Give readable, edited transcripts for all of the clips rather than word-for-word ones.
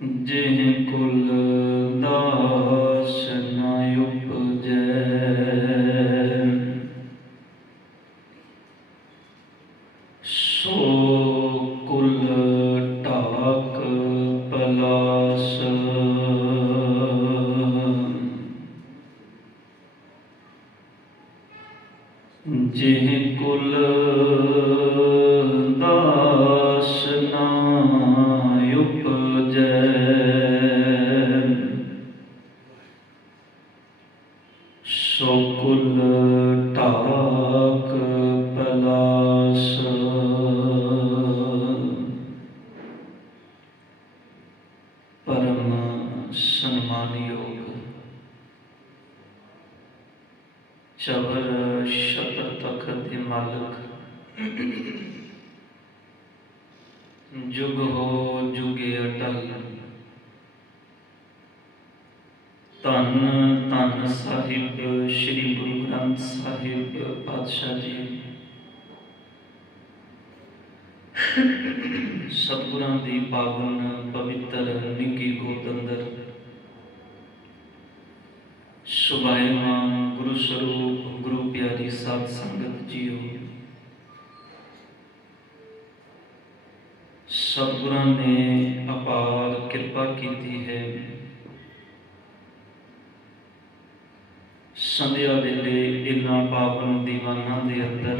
जेह कुल दास न उपजै, सो कुल टाक पलास। जेह कुल दास न उपजै, सो कुल टाक पलास। परम सम्मानयोग चबर छत्र तखत के मालक, जुग हो जुगे अटल। धन धन साहिब श्री गुरु ग्रंथ साहिब पातशाह जी, सतगुरां दी पावन पवित्र निकी गोद अंदर सुभायमान गुरु स्वरूप गुरु प्यारी साध संगत जीओ, सतगुरां ने अपार कृपा की है। संध्या वेले इन्हां पावन दीवानां दे अंदर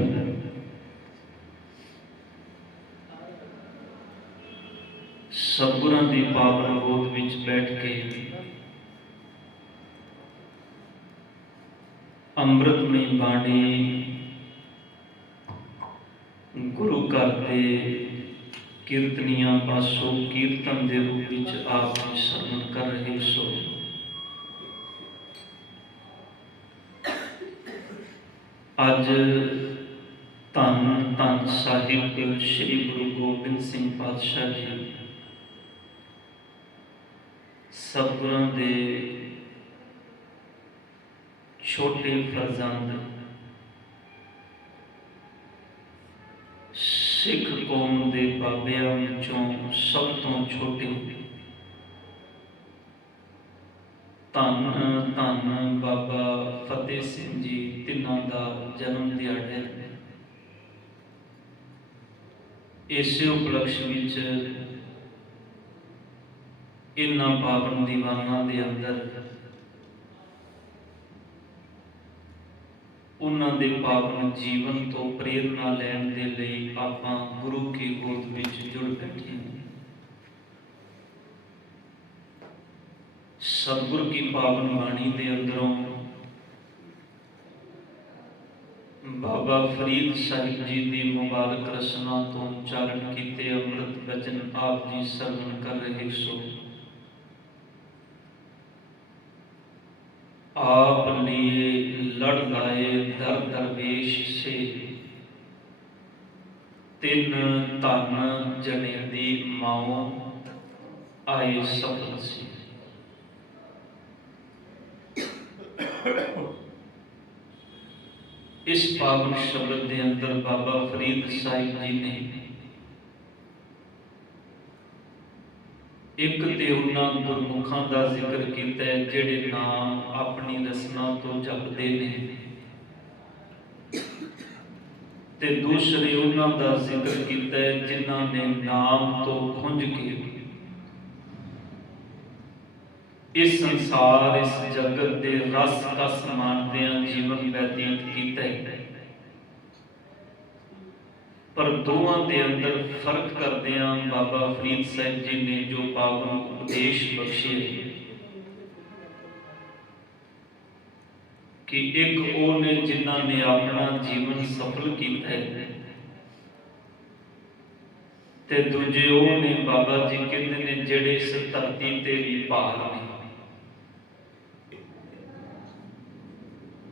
सतगुरां दी पावन गोद विच बैठ के अमृतमय बाणी गुरु घर दे कीर्तनियां पासों कीर्तन के रूप विच आप श्रवण कर रहे सो। अज धन धन साहिब श्री गुरु गोबिंद सिंह पातशाह जी सतगुरां दे छोटे फरजंद सिख कौम के बाबियां विचों सब तो छोटे धन धन बाबा फतेह सिंह जी तिन्हां दा जन्म दिहाड़ा। इसे उपलक्ष्य विच इन्हां पावन दीवानां दे अंदर उन्हां दे पावन जीवन तो प्रेरणा लैण दे लई आपां गुरु की गोद विच जुड़ बैठे। सतगुर की पावन बाणी दे अंदरों बाबा फरीद साहिब जी की मुबारक रचना तो उच्चारण किए अमृत वचन आप जी श्रवण कर रहे सो। आप लिए लड़ लाए दर दरवेश से, तिन धन जने दी माओ आए सफल से। इस पावन शब्द के अंदर बाबा फरीद साहिब जी ने एक ते उन्हां गुरमुखां दा जिक्र कीता है जिहड़े नाम अपनी रसना तो जपदे ने, ते दूसरे उन्हां दा जिक्र कीता है जिन्हां ने नाम तो खुंज के इस संसार इस जगत के रस कस मानदियां जीवन व्यतीत कीता है। पर दोवां दे अंदर फर्क करदियां बाबा फरीद साहिब जी ने जो पावन उपदेश बख्शे कि एक वो ने जिन्हां ने अपना जीवन सफल किया है, ते दूजे वो ने बाबा जी कहते ने जेड़े इस धरती ते भी भाग ने।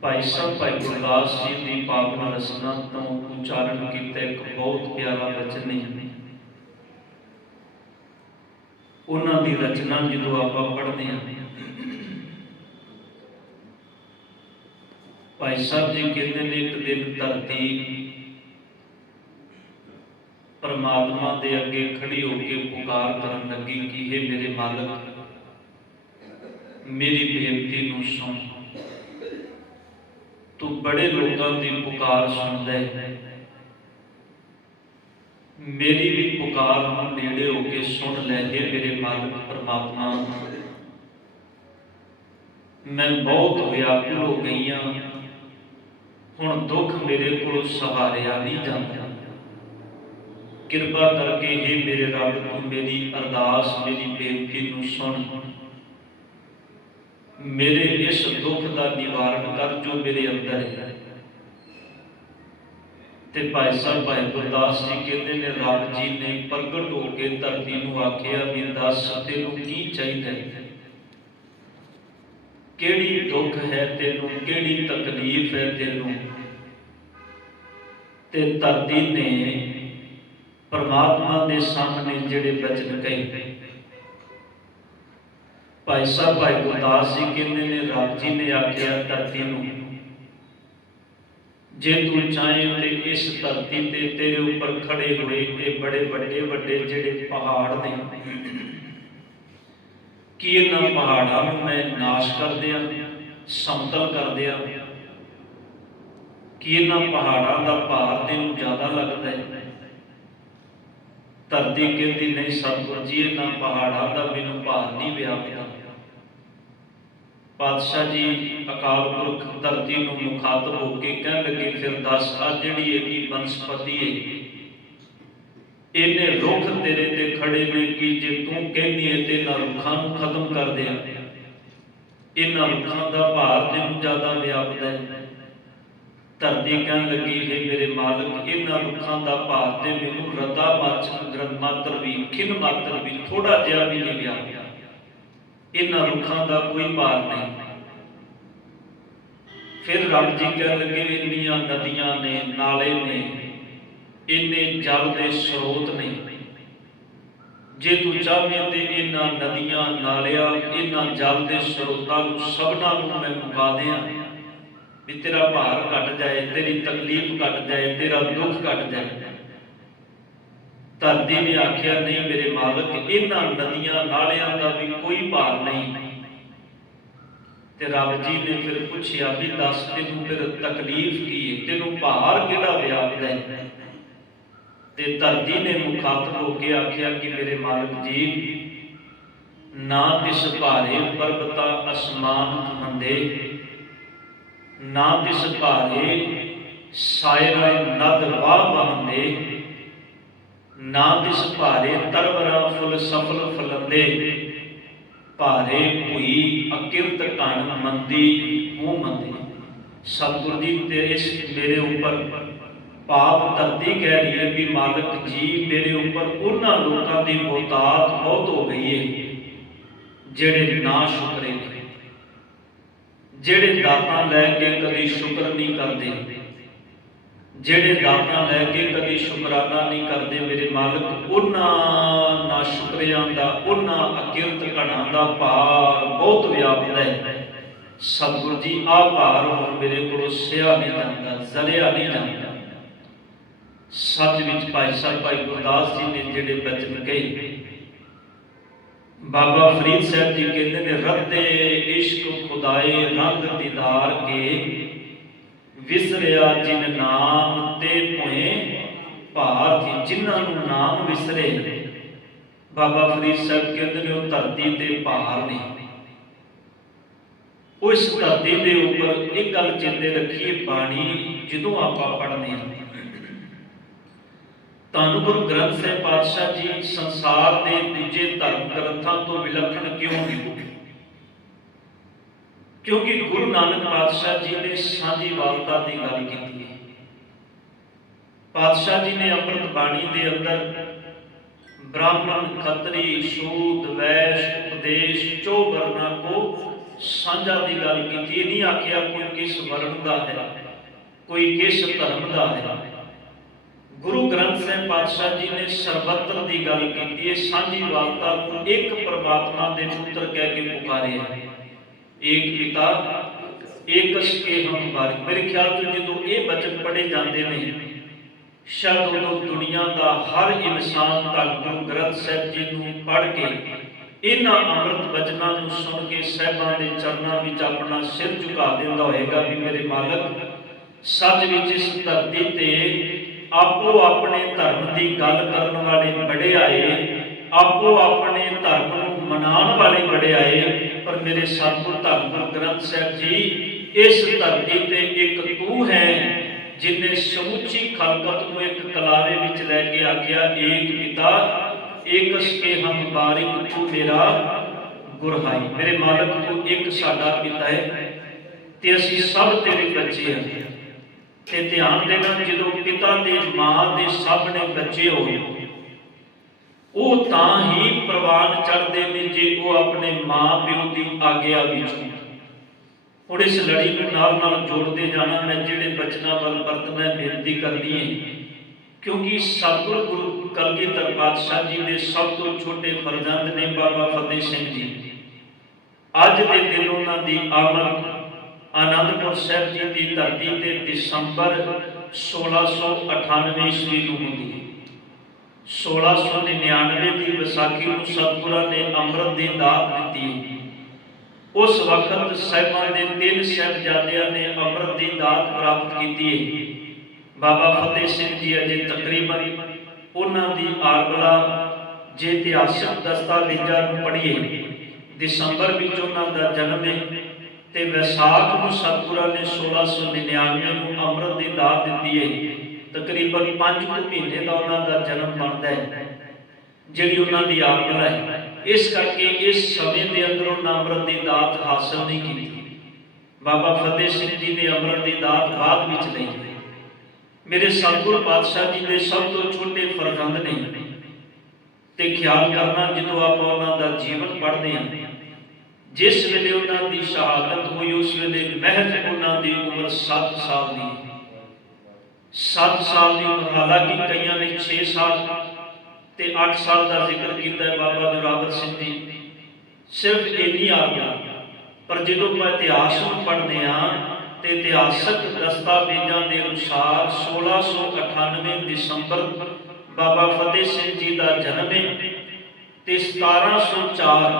भाई साहब भाई गुरदास जी की पावन रचना तो उच्चारण किया एक बहुत प्यारा वचन है। उन्होंने रचना जो आप पढ़ते हैं, भाई साहब जी कहते हैं एक दिन धरती परमात्मा दे अगे खड़ी होके पुकार करन लगी कि हे मेरे मालिक, मेरी बेनती नूं सुन। तू बड़े लोगों की पुकार सुनदा है, मेरी भी पुकार नूं नेड़े होके सुन लै। हे मेरे मालिक परमात्मा, मैं बहुत व्याकुल हो गई हाँ, हुण दुख मेरे को सहारिया नहीं जाता। कृपा करके हे मेरे रब, तू मेरी अरदास, मेरी बेनती नूं सुन, मेरे इस दुख का निवारण कर जो मेरे अंदर है। ते भाई साहब भाई गुरदास जी कहते ने, रब जी ने प्रगट होके धरती नूं आखिया भी दस तेनू की चाहिए, केड़ी दुख है तेनू, केड़ी तकलीफ है तेनू। ते धरती ने परमात्मा के सामने जिहड़े वचन कहे, भाई साहब भाई गुरदास जी कहते ने, रब जी ने आखिया धरती नूं, जे तू चाहे तो इस धरती ते तेरे ऊपर खड़े हुए ये बड़े बड़े बड़े जिहड़े पहाड़ ने, कि इन्हां पहाड़ां नूं मैं नाश कर दियां, समतल कर दियां, कि इन्हां पहाड़ां दा भार तैनूं ज़्यादा लगदा है। धरती कहती नहीं सतगुर जी, इन्हां पहाड़ां दा मैनूं भार नहीं व्यापदा। पातशाह जी अकाल पुरख धरती नूं मुखातब होके कह लगे, फिर दस आ जिहड़ी इहदी बनस्पति है, इन्हें रुख तेरे ते खड़े ने कि जे तू कहनी है तो इन्हां रुखां नूं खत्म कर दे, इन्हां रुखां दा भार तैनूं ज़्यादा व्यापदा है। धरती कह लगी, हे मेरे मालिक, इन्हां रुखां दा भार ते मैनूं रदा मात्र भी, खिन मात्र भी, थोड़ा जिहा भी नहीं व्यापदा। इन्हां रुखां दा कोई भार नहीं। फिर रब जी कह लगे, इन्नियां नदियां ने, नाले ने, इन्ने जल के स्रोत ने, जे तू चाहे तो इन्हां नदियां नालियां, इन्हां जल के स्रोतां सबना नूं मैं मुका दियां, भी तेरा भार घट जाए, तेरी तकलीफ घट जाए, तेरा दुख घट जाए। धरती ने आखिया नहीं मेरे मालिक, इन्हां नदियां नालियां का भी कोई भार नहीं। ते रब जी ने फिर पूछया भी दस तेनू फिर तकलीफ की है, तेनू भार किहड़ा व्यापदा है। ते धरती ने मुखातब होके आखिया कि मेरे मालिक जी, ना तिस भारे पर्वता आसमान कहंदे, ना तिस भारे सायरा नद वाह बहंदे, ना तिस भारे तरवरा फुल सफल फलंदे, भारे भुई अकिरत घन मंदी मुँह मंदी। सतगुर जी तेरे मेरे ऊपर पाप धरती कह रही है कि मालिक जी मेरे ऊपर उन्हां लोगों की बहुतात बहुत हो गई है जेड़े ना शुक्रे ने, जेड़े दातां लैके कभी शुक्र नहीं करते, जेड़े दातां लैके कभी शुकराना नहीं करते। मेरे मालिक उन्हां ना शुक्रियां दा, उन्हां अकिरत घड़ां दा भार बहुत व्यापदा है। सतगुर जी आ भार हुण मेरे कोलों सिया नहीं जाता, जरिया नहीं जाता। सच विच भाई साहब भाई गुरदास जी ने जिहड़े वचन कहे, बाबा फरीद साहब जी कहते हैं, रद्दे इश्क खुदाए रंग दीदार के, विसरिया जिन नाम ते भोए भार थी। जिन्हां नूं नाम विसरे, बाबा फरीद साहब कहते हैं, वो धरती ते भार ने। उस धरती के ऊपर एक गल चेते रखिए, बाणी जदों आपां पढ़ने धन गुरु ग्रंथ साहिब पातशाह जी संसार के दूजे धर्म ग्रंथों तो विलक्षण क्यों है? क्योंकि गुरु नानक पातशाह जी ने सांझीवालता की गल की है। पातशाह जी ने अमृत बाणी के अंदर ब्राह्मण खत्री सूद वैश्य उपदेश चौ वर्णा को सांझा की गल की। नहीं आखिया कोई किस वर्ण का है, कोई किस धर्म का है। गुरु ग्रंथ साहिब पातशाह जी ने सर्वत्र की गल की, सांझीवालता को एक परमात्मा के पुत्र कह के पुकारे, एक पिता एक के हम बारी। मेरे ख्याल से जो ये वचन पढ़े जाते हैं ਸ਼ਾਇਦ ਉਦੋਂ ਦੁਨੀਆ ਦਾ ਹਰ ਇਨਸਾਨ ਧੰਨ ਗੁਰੂ ਗ੍ਰੰਥ ਸਾਹਿਬ ਜੀ ਨੂੰ ਪੜ੍ਹ ਕੇ ਇਹਨਾਂ ਅੰਮ੍ਰਿਤ ਬਚਨਾਂ ਨੂੰ ਸੁਣ ਕੇ ਸਾਹਿਬਾਂ ਦੇ ਚਰਨਾਂ ਵਿੱਚ ਆਪਣਾ ਸਿਰ ਝੁਕਾ ਦਿੰਦਾ ਹੋਏਗਾ ਵੀ ਮੇਰੇ ਮਾਲਕ, ਸੱਚ ਵਿੱਚ ਇਸ ਧਰਤੀ ਤੇ ਆਪੋ ਆਪਣੇ ਧਰਮ ਦੀ ਗੱਲ ਕਰਨ ਵਾਲੇ ਬੜੇ ਆਏ, ਆਪੋ ਆਪਣੇ ਧਰਮ ਨੂੰ ਮਨਾਉਣ ਵਾਲੇ ਬੜੇ ਆਏ, ਪਰ ਮੇਰੇ ਸਤਿਗੁਰ ਧੰਨ ਗੁਰੂ ਗ੍ਰੰਥ ਸਾਹਿਬ ਜੀ ਇਸ ਧਰਤੀ ਤੇ ਇੱਕ ਤੂੰ ਹੈ ਜਿਨੇ ਸਮੁੱਚੀ ਖਲਕਤ ਨੂੰ ਇੱਕ ਕਲਾਵੇ ਵਿੱਚ ਲੈ ਕੇ ਆਖਿਆ, ਏਕ ਪਿਤਾ ਏਕਸ ਕੇ ਹਮ ਬਾਰਿਕ ਤੂੰ ਮੇਰਾ ਗੁਰਹਾਈ। ਮੇਰੇ ਮਾਲਕ, ਤੂੰ ਇੱਕ ਸਾਡਾ ਪਿਤਾ ਹੈ ਤੇ ਅਸੀਂ ਸਭ ਤੇਰੇ ਬੱਚੇ ਹਾਂ। ਤੇ ਧਿਆਨ ਦੇਣਾ, ਜਦੋਂ ਪਿਤਾ ਦੇ ਮਾਂ ਦੇ ਸਭ ਨੇ ਬੱਚੇ ਹੋਏ, ਉਹ ਤਾਂ ਹੀ ਪ੍ਰਵਾਨ ਚੜ੍ਹਦੇ ਨੇ ਜੇ ਉਹ ਆਪਣੇ ਮਾਂ ਪਿਓ ਦੀ ਆਗਿਆ ਵਿੱਚ। ਹੁਣ ਇਸ ਲੜੀ ਨੂੰ ਨਾਲ ਨਾਲ ਜੋੜਦੇ ਜਾਣਾ। ਮੈਂ ਜਿਹੜੇ ਬਚਨਾਂ ਵੱਲ ਵਰਤਣਾ ਬੇਨਤੀ ਕਰਨੀ ਹੈ, ਕਿਉਂਕਿ ਸਤਿਗੁਰੂ ਗੁਰੂ ਕਲਗੀਧਰ ਪਾਤਸ਼ਾਹ ਜੀ ਦੇ ਸਭ ਤੋਂ ਛੋਟੇ ਫਰਜ਼ੰਦ ਨੇ ਬਾਬਾ ਫਤਿਹ ਸਿੰਘ ਜੀ। ਅੱਜ ਦੇ ਦਿਨ ਉਹਨਾਂ ਦੀ ਆਮਦ ਆਨੰਦਪੁਰ ਸਾਹਿਬ ਜੀ ਦੀ ਧਰਤੀ ਤੇ ਦਸੰਬਰ 1698 ਈਸਵੀ ਨੂੰ ਹੁੰਦੀ ਹੈ। 1699 ਦੀ ਵਿਸਾਖੀ ਨੂੰ ਸਤਿਗੁਰਾਂ ਨੇ ਅੰਮ੍ਰਿਤ ਦੀ ਦਾਤ ਦਿੱਤੀ ਹੈ। ਉਸ ਵਕਤ ਸਾਹਿਬਾਂ ਦੇ 3 ਸਾਹਿਬਜ਼ਾਦਿਆਂ ਨੇ ਅੰਮ੍ਰਿਤ ਦੀ ਦਾਤ ਪ੍ਰਾਪਤ ਕੀਤੀ ਹੈ। ਬਾਬਾ ਫਤਿਹ ਸਿੰਘ ਜੀ ਅਜੇ ਤਕਰੀਬਨ, ਉਹਨਾਂ ਦੀ ਆਰਬਲਾ ਜੇ ਇਤਿਹਾਸਕ ਦਸਤਾਵੇਜ਼ਾਂ ਨੂੰ ਪੜ੍ਹੀਏ, ਦਸੰਬਰ ਵਿੱਚ ਉਹਨਾਂ ਦਾ ਜਨਮ ਹੈ ਤੇ ਵਿਸਾਖ ਨੂੰ ਸਤਿਗੁਰਾਂ ਨੇ 1699 ਨੂੰ ਅੰਮ੍ਰਿਤ ਦੀ ਦਾਤ ਦਿੱਤੀ ਹੈ। ਤਕਰੀਬਨ 5 ਮਹੀਨੇ ਦਾ ਉਹਨਾਂ ਦਾ ਜਨਮ ਬਣਦਾ ਹੈ, ਜਿਹੜੀ ਉਹਨਾਂ ਦੀ ਆਰਬਲਾ ਹੈ। ਇਸ ਕਰਕੇ ਇਸ ਸਮੇਂ ਦੇ ਅੰਦਰ ਉਹਨਾਂ ਅੰਮ੍ਰਿਤ ਦੀ ਦਾਤ ਹਾਸਲ ਨਹੀਂ ਕੀਤੀ। ਬਾਬਾ ਫਤਿਹ ਸਿੰਘ ਜੀ ਨੇ ਅੰਮ੍ਰਿਤ ਦੀ ਦਾਤ ਬਾਅਦ ਵਿੱਚ ਲਈ। ਮੇਰੇ ਸਤਿਗੁਰ ਪਾਤਸ਼ਾਹ ਜੀ ਦੇ ਸਭ ਤੋਂ ਛੋਟੇ ਫਰਜ਼ੰਦ ਨੇ। ਤੇ ਖਿਆਲ ਕਰਨਾ, ਜਦੋਂ ਆਪਾਂ ਉਹਨਾਂ ਦਾ ਜੀਵਨ ਪੜ੍ਹਦੇ ਹਾਂ, ਜਿਸ ਵੇਲੇ ਉਹਨਾਂ ਦੀ ਸ਼ਹਾਦਤ ਹੋਈ ਉਸ ਵੇਲੇ ਮਹਿਜ਼ ਉਹਨਾਂ ਦੀ ਉਮਰ 7 ਸਾਲ ਦੀ। 7 ਸਾਲ ਦੀ ਉਮਰ, ਹਾਲਾਂਕਿ ਕਈਆਂ ਨੇ 6 ਸਾਲ ਤੇ 8 ਸਾਲ ਦਾ ਜ਼ਿਕਰ ਕੀਤਾ ਹੈ ਬਾਬਾ ਜੋਰਾਵਰ ਸਿੰਘ ਜੀ, ਸਿਰਫ ਇੰਨੀ ਆ ਗਿਆ। ਪਰ ਜਦੋਂ ਆਪਾਂ ਇਤਿਹਾਸ ਨੂੰ ਪੜ੍ਹਦੇ ਹਾਂ ਤੇ ਇਤਿਹਾਸਕ ਦਸਤਾਵੇਜ਼ਾਂ ਦੇ ਅਨੁਸਾਰ 1698 ਦਸੰਬਰ ਬਾਬਾ ਫਤਿਹ ਸਿੰਘ ਜੀ ਦਾ ਜਨਮ ਹੈ ਤੇ 1704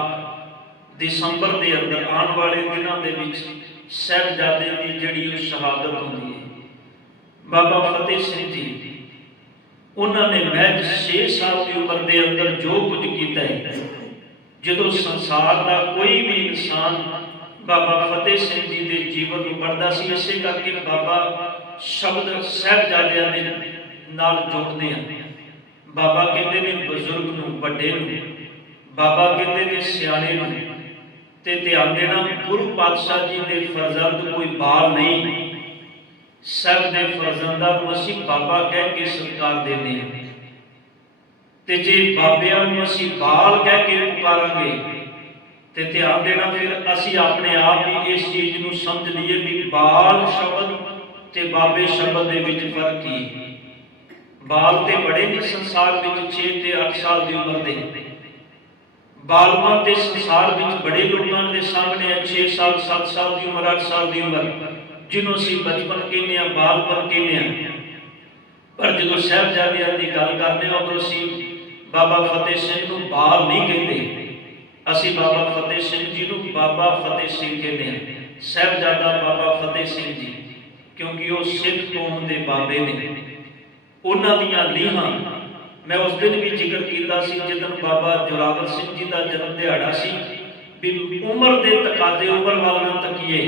ਦਸੰਬਰ ਦੇ ਅੰਦਰ ਆਉਣ ਵਾਲੇ ਦਿਨਾਂ ਦੇ ਵਿੱਚ ਸਾਹਿਬਜ਼ਾਦੇ ਦੀ ਜਿਹੜੀ ਉਹ ਸ਼ਹਾਦਤ ਹੁੰਦੀ ਹੈ। ਬਾਬਾ ਫਤਿਹ ਸਿੰਘ ਜੀ, ਉਹਨਾਂ ਨੇ ਮਹਿਜ਼ 6 ਸਾਲ ਦੀ ਉਮਰ ਦੇ ਅੰਦਰ ਜੋ ਕੁਝ ਕੀਤਾ ਹੈ, ਜਦੋਂ ਸੰਸਾਰ ਦਾ ਕੋਈ ਵੀ ਇਨਸਾਨ ਬਾਬਾ ਫਤਿਹ ਸਿੰਘ ਜੀ ਦੇ ਜੀਵਨ ਨੂੰ ਪੜ੍ਹਦਾ ਸੀ, ਇਸੇ ਕਰਕੇ ਬਾਬਾ ਸ਼ਬਦ ਸਾਹਿਬਜ਼ਾਦਿਆਂ ਦੇ ਨਾਲ ਜੋੜਦੇ ਹਨ। ਬਾਬਾ ਕਹਿੰਦੇ ਨੇ ਬਜ਼ੁਰਗ ਨੂੰ, ਵੱਡੇ ਨੂੰ, ਬਾਬਾ ਕਹਿੰਦੇ ਨੇ ਸਿਆਣੇ ਨੂੰ। ਤੇ ਧਿਆਨ ਦੇਣਾ, ਗੁਰੂ ਪਾਤਸ਼ਾਹ ਜੀ ਦੇ ਫਰਜ਼ੰਦ ਕੋਈ ਬਾਲ ਨਹੀਂ। ਸਭ ਦੇ ਫਰਜ਼ੰਦਾਂ ਨੂੰ ਅਸੀਂ ਬਾਬਾ ਕਹਿ ਕੇ ਸਤਿਕਾਰ ਦਿੰਦੇ ਹਾਂ, ਤੇ ਜੇ ਬਾਬਿਆਂ ਨੂੰ ਅਸੀਂ ਬਾਲ ਕਹਿ ਕੇ ਪੁਕਾਰਾਂਗੇ ਤੇ ਧਿਆਨ ਦੇਣਾ, ਫਿਰ ਅਸੀਂ ਆਪਣੇ ਆਪ ਹੀ ਇਸ ਚੀਜ਼ ਨੂੰ ਸਮਝ ਲਈਏ ਵੀ ਬਾਲ ਸ਼ਬਦ ਤੇ ਬਾਬੇ ਸ਼ਬਦ ਦੇ ਵਿੱਚ ਫਰਕ ਕੀ। ਬਾਲ ਤੇ ਬੜੇ ਨੇ ਸੰਸਾਰ ਵਿੱਚ 6 ਤੇ 8 ਸਾਲ ਦੀ ਉਮਰ ਦੇ। ਬਾਲਪਨ ਤੇ ਸੰਸਾਰ ਵਿੱਚ ਬੜੇ ਲੋਕਾਂ ਦੇ ਸਾਹਮਣੇ 6 ਸਾਲ 7 ਸਾਲ ਦੀ ਉਮਰ, 8 ਸਾਲ ਦੀ ਉਮਰ, ਜਿਹਨੂੰ ਅਸੀਂ ਬਚਪਨ ਕਹਿੰਦੇ ਹਾਂ, ਬਾਲਪਨ ਕਹਿੰਦੇ ਹਾਂ। ਪਰ ਜਦੋਂ ਸਾਹਿਬਜ਼ਾਦਿਆਂ ਦੀ ਗੱਲ ਕਰਦੇ ਹਾਂ, ਉਦੋਂ ਅਸੀਂ ਬਾਬਾ ਫਤਿਹ ਸਿੰਘ ਨੂੰ ਬਾਲ ਨਹੀਂ ਕਹਿੰਦੇ, ਅਸੀਂ ਬਾਬਾ ਫਤਿਹ ਸਿੰਘ ਜੀ ਨੂੰ ਬਾਬਾ ਫਤਿਹ ਸਿੰਘ ਕਹਿੰਦੇ ਹਾਂ। ਸਾਹਿਬਜ਼ਾਦਾ ਬਾਬਾ ਫਤਿਹ ਸਿੰਘ ਜੀ, ਕਿਉਂਕਿ ਉਹ ਸਿੱਖ ਕੌਮ ਦੇ ਬਾਬੇ ਨੇ। ਉਹਨਾਂ ਦੀਆਂ ਲੀਹਾਂ ਮੈਂ ਉਸ ਦਿਨ ਵੀ ਜ਼ਿਕਰ ਕੀਤਾ ਸੀ, ਜਦੋਂ ਬਾਬਾ ਜੋਰਾਵਰ ਸਿੰਘ ਜੀ ਦਾ ਜਨਮ ਦਿਹਾੜਾ ਸੀ, ਵੀ ਉਮਰ ਦੇ ਤਕਾਜ਼ੇ ਉਮਰ ਵੱਲ ਨਾ ਤੱਕੀਏ,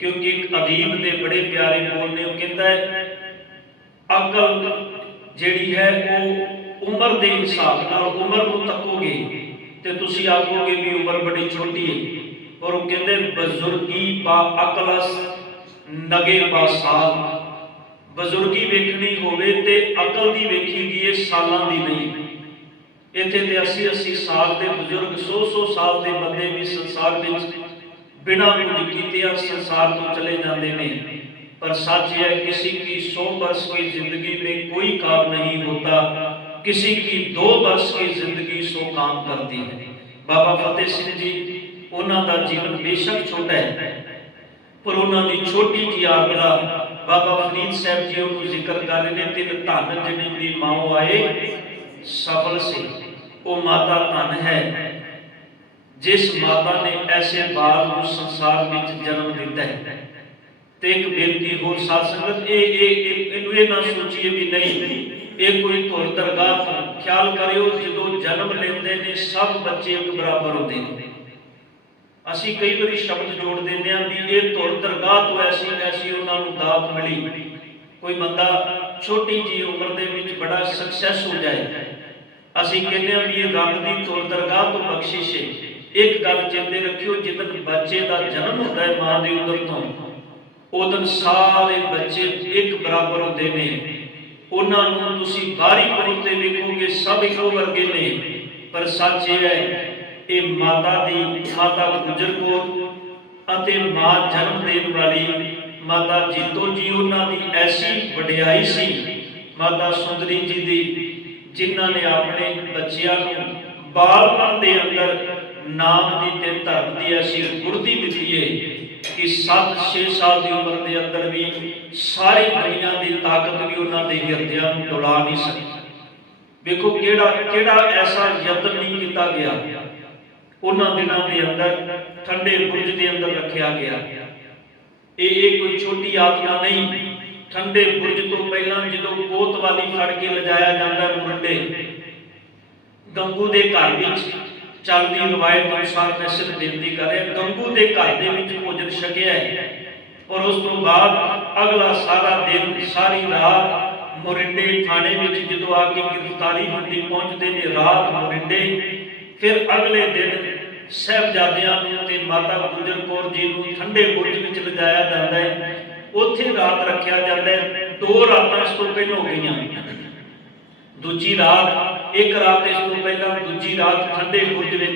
ਕਿਉਂਕਿ ਇੱਕ ਅਦੀਬ ਦੇ ਬੜੇ ਪਿਆਰੇ ਬੋਲ ਨੇ, ਉਹ ਕਹਿੰਦਾ ਹੈ ਅਕਲ ਜਿਹੜੀ ਹੈ ਉਹ ਉਮਰ ਦੇ ਹਿਸਾਬ ਨਾਲ ਉਮਰ ਨੂੰ ਤੱਕੋਗੇ ਤੇ ਤੁਸੀਂ ਆਖੋਗੇ ਵੀ ਉਮਰ ਬੜੀ ਛੋਟੀ ਹੈ। ਪਰ ਉਹ ਕਹਿੰਦੇ ਬਜ਼ੁਰਗੀ ਬਾ ਅਕਲਸ ਨਗੇ ਬਾ ਸਾਲ। ਬਜ਼ੁਰਗੀ ਵੇਖਣੀ ਹੋਵੇ ਤੇ ਅਕਲ ਦੀ ਵੇਖੀ ਗਈ, ਸਾਲਾਂ ਦੀ ਨਹੀਂ। ਇੱਥੇ ਤੇ 80-80 ਸਾਲ ਦੇ ਬਜ਼ੁਰਗ, 100-100 ਸਾਲ ਦੇ ਬੰਦੇ ਵੀ ਸੰਸਾਰ ਵਿੱਚ ਬਿਨਾਂ ਕੁਝ ਕੀਤਿਆਂ संसार को चले जाते हैं। पर सच है किसी की 100 वर्ष की जिंदगी में कोई काम नहीं होता, किसी की 2 वर्ष की जिंदगी 100 काम करती है। बाबा फतेह सिंह जी उन्हों का जीवन बेशक छोटा है, पर उन्होंने छोटी जी आगला बाबा फरीद साहब जी उन्होंने जिक्र कर रहे हैं, तिन धन जिन्हें दी माओ आए सफल से, वो माता धन है जिस माता ने ऐसे बाल को संसार में जन्म दिता है। तो एक बेनती होर साध संगत, ये ना सोचिए भी नहीं ये कोई धुर दरगाह तो ख्याल करियो, जो जन्म लेंदे ने सब बच्चे एक बराबर होते हैं। असी कई बार शब्द जोड़ देंगे भी ये धुर दरगाह तो ऐसी ऐसी उन्होंने दात मिली। कोई बंदा छोटी जी उम्र दे विच बड़ा सक्सैस हो जाए, असी कहते हैं भी ये रब की धुर दरगाह तो बख्शिश है। एक गल चेते रखियो, जिदन बच्चे का जन्म होता है मां की उदर तो उदन सारे बच्चे एक बराबर होते हैं। उन्होंने तुसी बाहरी तौर पर वेखोगे सब इको वर्गे ने, पर सच ये है ये माता दी माता गुजर कौर अते मां जन्म देने वाली माता जीतो जी उन्होंने ऐसी वडियाई सी माता सुंदरी जी दी, जिन्हों ने अपने बच्चों को बालपन के अंदर नाम की ते धर्म की ऐसी गुरती दी है कि 7-6 साल की उम्र के अंदर भी सारी दुनिया की ताकत भी उन्होंने हिरदियां डुला नहीं सकती। देखो केड़ा ऐसा यत्न नहीं किया गया, उन्होंने दिनों के अंदर ठंडे बुर्ज के अंदर रखा गया। ये कोई छोटी आत्मा नहीं, ठंडे बुर्ज तो पहला जो कोतवाली फड़ के लिजाया जाता मुरंडे गंगू के घर में चलती रवायत अनुसार मैं सिर्फ बेनती कर रहा, गंगू के घर के भोजन छकिया है और उस तो बाद अगला सारा दिन सारी रात मोरिंडे थाने में जो आके गिरफ्तारी होती पहुंचते हैं रात मोरिंडे, फिर अगले दिन साहबजादियां ते माता गुजर कौर जी को ठंडे बुर्ज में लिजाया जाता है, उत्थे रात रखा जाता है। 2 रातां इस तो पहले हो गई, दूजी रात एक रात इस तो पहला दूजी रात ठंडे बुर्ज में,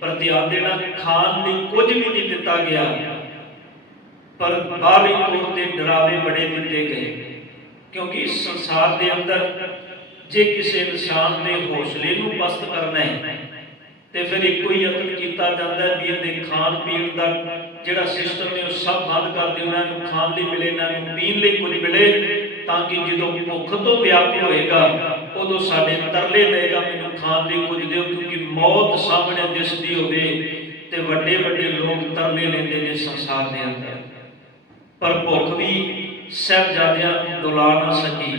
पर ध्यान देना खान लिए कुछ भी नहीं दिता गया, पर बाहरी तौर पर डरावे बड़े दिते गए। क्योंकि इस संसार के अंदर जे किसी इंसान के हौसले को पस्त करना है तो फिर एक ही यत्न किया जाता है भी इन्हें खान पीन का जोड़ा सिस्टम है सब बंद कर दे, उन्होंने खान लिए मिले इन्होंने पीन लिए कुछ मिले, ताकि जो भुख तो व्यापी होएगा उदों साडे तरले लेगा मैनूं खान लिए कुछ दो, क्योंकि मौत सामने दिसदी होवे ते वड्डे वड्डे लोग तरले लेंदे ने संसार के अंदर। पर भुख भी साहबजादियां नूं डुला ना सकी,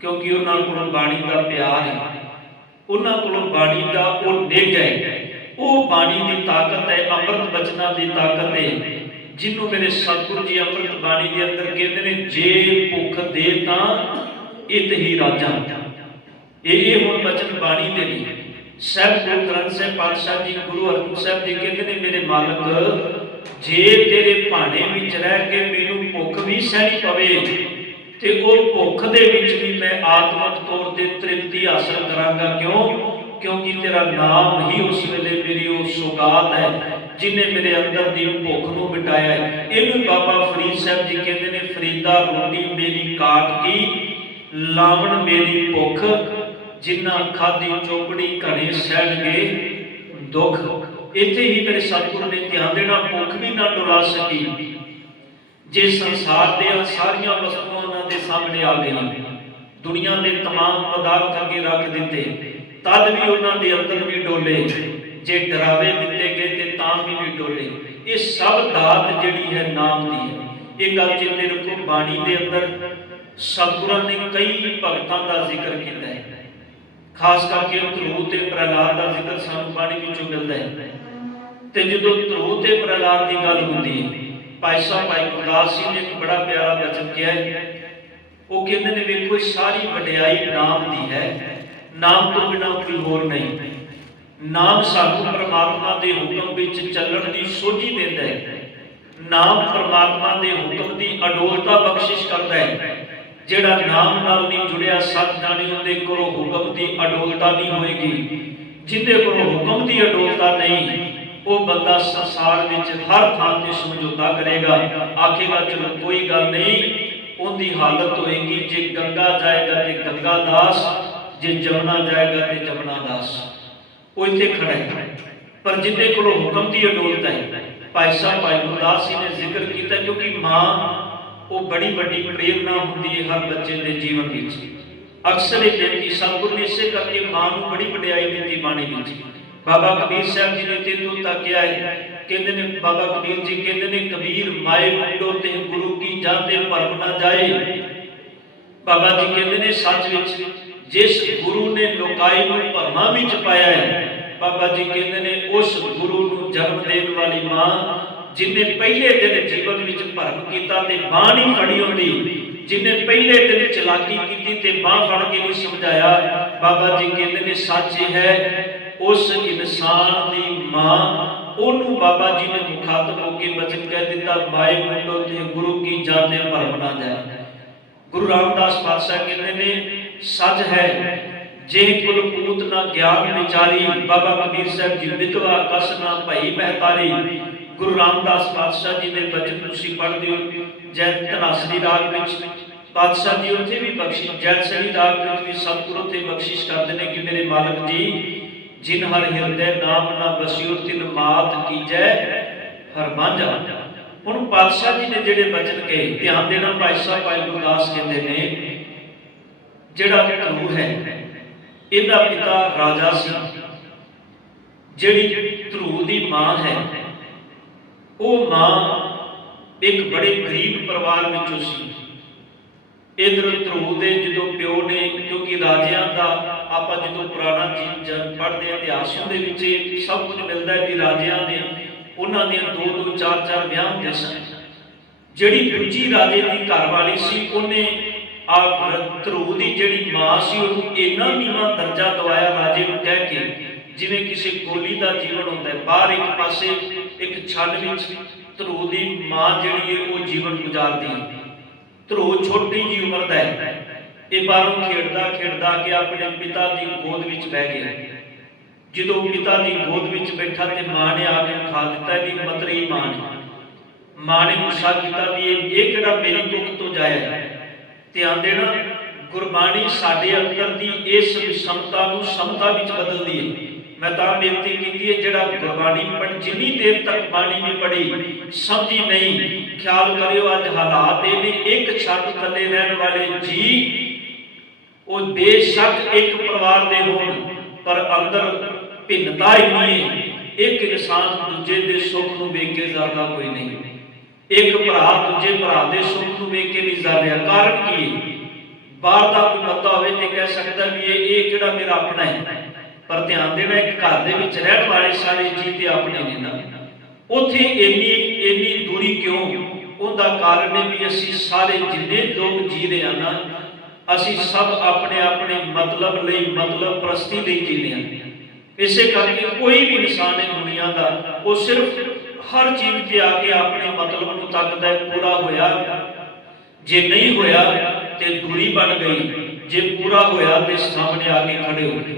क्योंकि उन्हां कोल बाणी का प्यार है, उन्हां कोल बाणी का वो निग है, वो बाणी की ताकत है, अमृत बचना की ताकत है, जिन्हों मेरे सतगुरु जी अमृत बाणी के अंदर कहते हैं जे भुख दे तां इत ही राजा। ये हुण वचन बाणी दे नहीं, साहब गुरु ग्रंथ साहिब पातशाह जी गुरु हरगोबिंद साहब जी कहते हैं मेरे मालक जे तेरे भाणे विच रह के मैनूं भुख भी सहनी पवे ते वो भुख दे विच भी मैं आत्मक तौर ते तृप्ति हासिल करांगा। क्यों? क्योंकि तेरा नाम ही उस वेले मेरी वो सौगात है जिन्हें मेरे अंदर दी भुख नूं मिटाया है। इहनूं बाबा फरीद साहब जी कहते हैं फरीदा रोटी मेरी काट की लावण मेरी भुख, जिन्ना खादी चोपड़ी घने सहण गए दुख। इत्थे ही मेरे सतगुरु ने ध्यान देना भुख भी ना डुला सकी, जे संसार दे सारियां वस्तुआं उन्हां सामने आ गई, दुनिया के तमाम पदार्थ अगे रख दिते, तद भी उन्हां दे अंदर भी डोले, जे डरावे दिते गए ते तां भी डोले। ये सब दात जिहड़ी है नाम दी है। ये गल चेते रखो, बाणी के अंदर सतगुरां ने कई भगतां का जिक्र किया है, खास करके ध्रुव ते प्रहलाद का जिक्र सानूं बाणी विचों मिलदा है। ते जदों ध्रुव ते प्रहलाद की गल हुंदी है, भाई साहब भाई गुरदास जी ने एक बड़ा प्यारा वचन किया है, वो कहते हैं वेखो सारी वडियाई नाम की है, नाम तो बिना कोई होर नहीं। नाम सानू परमात्मा के हुक्म विच चलण की सोझी देता है, नाम परमात्मा के हुक्म की अडोलता बख्शिश करता है। जिहड़ा नाम नाल नहीं जुड़िया सच जाने उहदे कोलों हुक्म की अडोलता नहीं होएगी, जिहदे कोलों हुक्म की अडोलता नहीं वो बंदा संसार विच हर थां ते समझौता करेगा, आखेगा चलो कोई गल नहीं, उनकी हालत होएगी जे गंगा जाएगा तो गंगा दास, जे जमुना जाएगा तो जमुना दास। वो इत्थे खड़ा है, पर जिन्हें को हुक्म की अडोलता है। भाई साहब भाई गुरदास जी ने जिक्र किया, क्योंकि मां ਉਹ ਬੜੀ ਵੱਡੀ ਪ੍ਰੇਰਨਾ ਹੁੰਦੀ ਹੈ ਹਰ ਬੱਚੇ ਦੇ ਜੀਵਨ ਵਿੱਚ। ਅਕਸਰ ਇਹ ਬੇਨਤੀ ਸਤਿਗੁਰੂ ਨੇ ਇਸੇ ਕਰਕੇ ਮਾਂ ਨੂੰ ਬੜੀ ਵਡਿਆਈ ਦਿੱਤੀ ਬਾਣੀ ਵਿੱਚ। ਬਾਬਾ ਕਬੀਰ ਸਾਹਿਬ ਜੀ ਨੇ ਤੇਤੋਂ ਤੱਕ ਕਿਹਾ ਹੈ, ਕਹਿੰਦੇ ਨੇ ਬਾਬਾ ਕਬੀਰ ਜੀ ਕਹਿੰਦੇ ਨੇ, ਕਬੀਰ ਮਾਏ ਮੁੰਡੋ ਤੇ ਗੁਰੂ ਕੀ ਜਾਂਦੇ ਭਰਮ ਨਾ ਜਾਏ। ਬਾਬਾ ਜੀ ਕਹਿੰਦੇ ਨੇ ਸੱਚ ਵਿੱਚ ਜਿਸ ਗੁਰੂ ਨੇ ਲੋਕਾਈ ਨੂੰ ਭਰਮਾਂ ਵਿੱਚ ਪਾਇਆ ਹੈ, ਬਾਬਾ ਜੀ ਕਹਿੰਦੇ ਨੇ ਉਸ ਗੁਰੂ ਨੂੰ ਜਨਮ ਦੇਣ ਵਾਲੀ ਮਾਂ ਜਿਨੇ ਪਹਿਲੇ ਦਿਨ ਜੀਵਨ ਵਿੱਚ ਭਰਮ ਕੀਤਾ ਤੇ ਬਾਂਹ ਨਹੀਂ ਫੜੀ ਹੁੰਦੀ, ਜਿਨੇ ਪਹਿਲੇ ਦਿਨ ਚਲਾਕੀ ਕੀਤੀ ਤੇ ਬਾਂਹ ਫੜ ਕੇ ਨਹੀਂ ਸਮਝਾਇਆ, ਬਾਬਾ ਜੀ ਕਹਿੰਦੇ ਨੇ ਸੱਚ ਇਹ ਹੈ ਉਸ ਇਨਸਾਨ ਦੀ ਮਾਂ ਉਹਨੂੰ ਬਾਬਾ ਜੀ ਨੇ ਮੁਖਾਤਬ ਹੋ ਕੇ ਬਚਨ ਕਹਿ ਦਿੱਤਾ, ਮਾਏ ਮੁੰਡੋ ਤੇ ਗੁਰੂ ਕੀ ਜਾਂਦੇ ਭਰਮ ਨਾ ਜਾਏ। ਗੁਰੂ ਰਾਮਦਾਸ ਪਾਤਸ਼ਾਹ ਕਹਿੰਦੇ ਨੇ ਸੱਚ ਹੈ ਜੇ ਕੁਲ ਪੂਤ ਨਾ ਗਿਆਨ ਵਿਚਾਰੀ, ਬਾਬਾ ਕਬੀਰ ਸਾਹਿਬ ਜੀ ਵਿਧਵਾ ਕਸ ਨਾ ਭਈ ਮਹਿਤਾਰੀ। ਗੁਰੂ ਰਾਮਦਾਸ ਪਾਤਸ਼ਾਹ ਜੀ ਦੇ ਬਚਨ ਤੁਸੀਂ ਪੜ੍ਹਦੇ ਹੋ ਜੈ ਧਨਾਸਰੀ ਰਾਗ ਵਿੱਚ, ਪਾਤਸ਼ਾਹ ਜੀ ਉੱਥੇ ਵੀ ਬਖਸ਼ਿਸ਼, ਜੈਤਸਰੀ ਰਾਗ ਵਿੱਚ ਵੀ ਸਤਿਗੁਰੂ ਉੱਥੇ ਬਖਸ਼ਿਸ਼ ਕਰਦੇ ਨੇ ਕਿ ਮੇਰੇ ਮਾਲਕ ਜੀ ਜਿਨ ਹਰ ਹਿਰਦੇ ਨਾਮ ਨਾ ਬਸਿਓ ਤਿਨ ਮਾਤ ਕੀਜੈ ਹਰ ਮਾਂਝਾ। ਹੁਣ ਪਾਤਸ਼ਾਹ ਜੀ ਨੇ ਜਿਹੜੇ ਬਚਨ ਕਹੇ ਧਿਆਨ ਦੇਣਾ, ਭਾਈ ਸਾਹਿਬ ਭਾਈ ਗੁਰਦਾਸ ਕਹਿੰਦੇ ਨੇ ਜਿਹੜਾ ਧਰੂ ਹੈ ਇਹਦਾ ਪਿਤਾ ਰਾਜਾ ਸੀ, ਜਿਹੜੀ ਧਰੂ ਦੀ ਮਾਂ ਹੈ ਉਹ ਮਾਂ ਇੱਕ ਬੜੇ ਗਰੀਬ ਪਰਿਵਾਰ ਵਿੱਚੋਂ ਸੀ। ਇਧਰ ਧਰੂ ਦੇ ਜਦੋਂ ਪਿਓ ਨੇ, ਕਿਉਂਕਿ ਰਾਜਿਆਂ ਦਾ ਆਪਾਂ ਜਦੋਂ ਪੁਰਾਣਾ ਚੀਜ਼ ਪੜ੍ਹਦੇ ਇਤਿਹਾਸ ਦੇ ਵਿੱਚ ਸਭ ਕੁਝ ਮਿਲਦਾ ਹੈ ਵੀ ਰਾਜਿਆਂ ਨੇ ਉਹਨਾਂ ਦੇ 2-2 4-4 ਵਿਆਹ ਹੁੰਦੇ ਸਨ। ਜਿਹੜੀ ਦੂਜੀ ਰਾਜੇ ਦੀ ਘਰ ਵਾਲੀ ਸੀ ਉਹਨੇ ਧਰੂ ਦੀ ਜਿਹੜੀ ਮਾਂ ਸੀ ਉਹਨੂੰ ਇੰਨਾ ਨੀਵਾਂ ਦਰਜਾ ਦਵਾਇਆ ਰਾਜੇ ਨੂੰ ਕਹਿ ਕੇ, ਜਿਵੇਂ ਕਿਸੇ ਗੋਲੀ ਦਾ ਜੀਵਨ ਹੁੰਦਾ ਹੈ, ਬਾਹਰ ਇੱਕ ਪਾਸੇ ਇੱਕ ਛੰਨ ਵਿੱਚ ਧਰੂ ਦੀ ਮਾਂ ਜਿਹੜੀ ਹੈ ਉਹ ਜੀਵਨ ਗੁਜ਼ਾਰਦੀ ਹੈ। ਧਰੂ ਛੋਟੀ ਜੀ ਉਮਰ ਦਾ ਹੈ, ਇਹ ਬਾਹਰੋਂ ਖੇਡਦਾ ਖੇਡਦਾ ਕੇ ਆਪਣੇ ਪਿਤਾ ਦੀ ਗੋਦ ਵਿੱਚ ਬਹਿ ਗਿਆ। ਜਦੋਂ ਪਿਤਾ ਦੀ ਗੋਦ ਵਿੱਚ ਬੈਠਾ ਤੇ ਮਾਂ ਨੇ ਆ ਕੇ ਉਠਾ ਦਿੱਤਾ, ਇਹਦੀ ਮਤਰੀ ਮਾਂ ਨੇ ਗੁੱਸਾ ਕੀਤਾ ਵੀ ਇਹ ਕਿਹੜਾ ਮੇਰੀ ਕੁੱਖ ਤੋਂ ਜਾਇਆ ਹੈ। ਧਿਆਨ ਦੇਣਾ, ਗੁਰਬਾਣੀ ਸਾਡੇ ਅੰਦਰ ਦੀ ਇਸ ਵਿਸ਼ਮਤਾ ਨੂੰ ਸਮਤਾ ਵਿੱਚ ਬਦਲਦੀ ਹੈ। ਮੈਂ ਤਾਂ ਬੇਨਤੀ ਕੀਤੀ ਹੈ ਜਿਹੜਾ ਗੁਰਬਾਣੀ ਜਿੰਨੀ ਦੇਰ ਤੱਕ ਬਾਣੀ ਨਹੀਂ ਪੜ੍ਹੀ ਸਮਝੀ ਨਹੀਂ, ਖਿਆਲ ਕਰਿਓ ਅੱਜ ਹਾਲਾਤ ਇਹ ਨੇ, ਇੱਕ ਛੱਤ ਥੱਲੇ ਰਹਿਣ ਵਾਲੇ ਜੀ ਉਹ ਬੇਸ਼ੱਕ ਇੱਕ ਪਰਿਵਾਰ ਦੇ ਹੋਣ ਪਰ ਅੰਦਰ ਭਿੰਨਤਾ ਇੰਨੀ ਹੈ, ਇੱਕ ਇਨਸਾਨ ਦੂਜੇ ਦੇ ਸੁੱਖ ਨੂੰ ਵੇਖ ਕੇ ਜ਼ਰਦਾ ਕੋਈ ਨਹੀਂ, ਇੱਕ ਭਰਾ ਦੂਜੇ ਭਰਾ ਦੇ ਸੁੱਖ ਨੂੰ ਵੇਖ ਕੇ ਨਹੀਂ ਜ਼ਰ ਰਿਹਾ। ਕਾਰਨ ਕੀ ਹੈ? ਬਾਹਰ ਦਾ ਕੋਈ ਬੰਦਾ ਹੋਵੇ ਤੇ ਕਹਿ ਸਕਦਾ ਵੀ ਇਹ ਕਿਹੜਾ ਮੇਰਾ ਆਪਣਾ ਹੈ, ਪਰ ਧਿਆਨ ਦੇਣਾ ਇੱਕ ਘਰ ਦੇ ਵਿੱਚ ਰਹਿਣ ਵਾਲੇ ਸਾਰੇ ਜੀ ਤੇ ਆਪਣੇ ਨੇ ਨਾ, ਉੱਥੇ ਇੰਨੀ ਦੂਰੀ ਕਿਉਂ? ਉਹਦਾ ਕਾਰਨ ਹੈ ਵੀ ਅਸੀਂ ਸਾਰੇ ਜਿੰਨੇ ਲੋਕ ਜੀ ਰਹੇ ਹਾਂ ਨਾ, ਅਸੀਂ ਸਭ ਆਪਣੇ ਆਪਣੇ ਮਤਲਬ ਲਈ, ਮਤਲਬ ਪ੍ਰਸਤੀ ਲਈ ਜੀਂਦੇ ਹਾਂ। ਇਸੇ ਕਰਕੇ ਕੋਈ ਵੀ ਇਨਸਾਨ ਹੈ ਦੁਨੀਆ ਦਾ ਉਹ ਸਿਰਫ ਹਰ ਚੀਜ਼ ਤੇ ਆ ਕੇ ਆਪਣੇ ਮਤਲਬ ਨੂੰ ਤੱਕਦਾ ਹੈ, ਪੂਰਾ ਹੋਇਆ, ਜੇ ਨਹੀਂ ਹੋਇਆ ਤੇ ਦੂਰੀ ਬਣ ਗਈ, ਜੇ ਪੂਰਾ ਹੋਇਆ ਤੇ ਸਾਹਮਣੇ ਆ ਕੇ ਖੜੇ ਹੋ ਗਏ।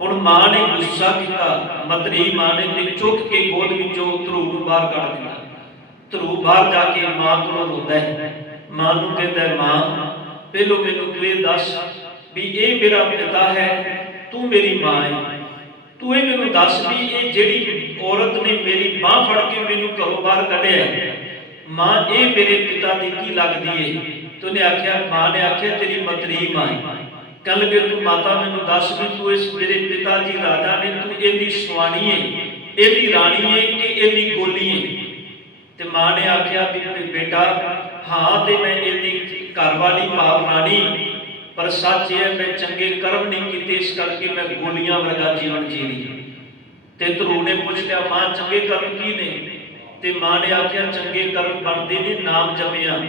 ਹੁਣ ਮਾਂ ਨੇ ਗੁੱਸਾ ਕੀਤਾ, ਮਤਰੀ ਮਾਂ ਨੇ ਤੇ ਚੁੱਕ ਕੇ ਗੋਦ ਵਿੱਚੋਂ ਧਰੂ ਨੂੰ ਬਾਹਰ ਕੱਢ ਦਿੱਤਾ। ਧਰੂ ਬਾਹਰ ਜਾ ਕੇ ਮਾਂ ਕੋਲ ਰੋਂਦਾ ਹੈ, ਮਾਂ ਨੂੰ ਕਹਿੰਦਾ ਮਾਂ ਪਹਿਲੋਂ ਮੈਨੂੰ ਤੂੰ ਇਹ ਦੱਸ ਵੀ ਇਹ ਮੇਰਾ ਪਿਤਾ ਹੈ, ਤੂੰ ਮੇਰੀ ਮਾਂ ਹੈ, ਤੂੰ ਇਹ ਮੈਨੂੰ ਦੱਸ ਵੀ ਇਹ ਜਿਹੜੀ ਔਰਤ ਨੇ ਮੇਰੀ ਬਾਂਹ ਫੜ ਕੇ ਮੈਨੂੰ ਘਰੋਂ ਬਾਹਰ ਕੱਢਿਆ, ਮਾਂ ਇਹ ਮੇਰੇ ਪਿਤਾ ਦੀ ਕੀ ਲੱਗਦੀ ਏ? ਤੂੰ ਆਖਿਆ, ਮਾਂ ਨੇ ਆਖਿਆ ਤੇਰੀ ਮਤਰੀ ਮਾਂ ਹੈ। ਕਹਿਣ ਲੱਗੇ ਤੂੰ ਮਾਤਾ ਮੈਨੂੰ ਦੱਸ ਵੀ ਤੂੰ ਇਸ ਮੇਰੇ ਪਿਤਾ ਜੀ ਰਾਜਾ ਨੇ, ਤੂੰ ਇਹਦੀ ਸੁਆਣੀ ਏ, ਇਹਦੀ ਰਾਣੀ ਏ ਕਿ ਇਹਦੀ ਗੋਲੀ ਏ? ਤੇ ਮਾਂ ਨੇ ਆਖਿਆ ਵੀ ਬੇਟਾ ਹਾਂ ਤੇ ਮੈਂ ਇਹਦੀ ਘਰ ਵਾਲੀ ਭਾਵ ਰਾਣੀ, ਪਰ ਸੱਚ ਇਹ ਮੈਂ ਚੰਗੇ ਕਰਮ ਨਹੀਂ ਕੀਤੇ, ਇਸ ਕਰਕੇ ਮੈਂ ਗੋਲੀਆਂ ਵਰਗਾ ਜੀਵਨ ਜੀ ਰਹੀ। ਤੇ ਧਰੂ ਨੇ ਪੁੱਛ ਲਿਆ ਮਾਂ ਚੰਗੇ ਕਰਮ ਕੀ ਨੇ? ਤੇ ਮਾਂ ਨੇ ਆਖਿਆ ਚੰਗੇ ਕਰਮ ਬਣਦੇ ਨੇ ਨਾਮ ਜਪਿਆ।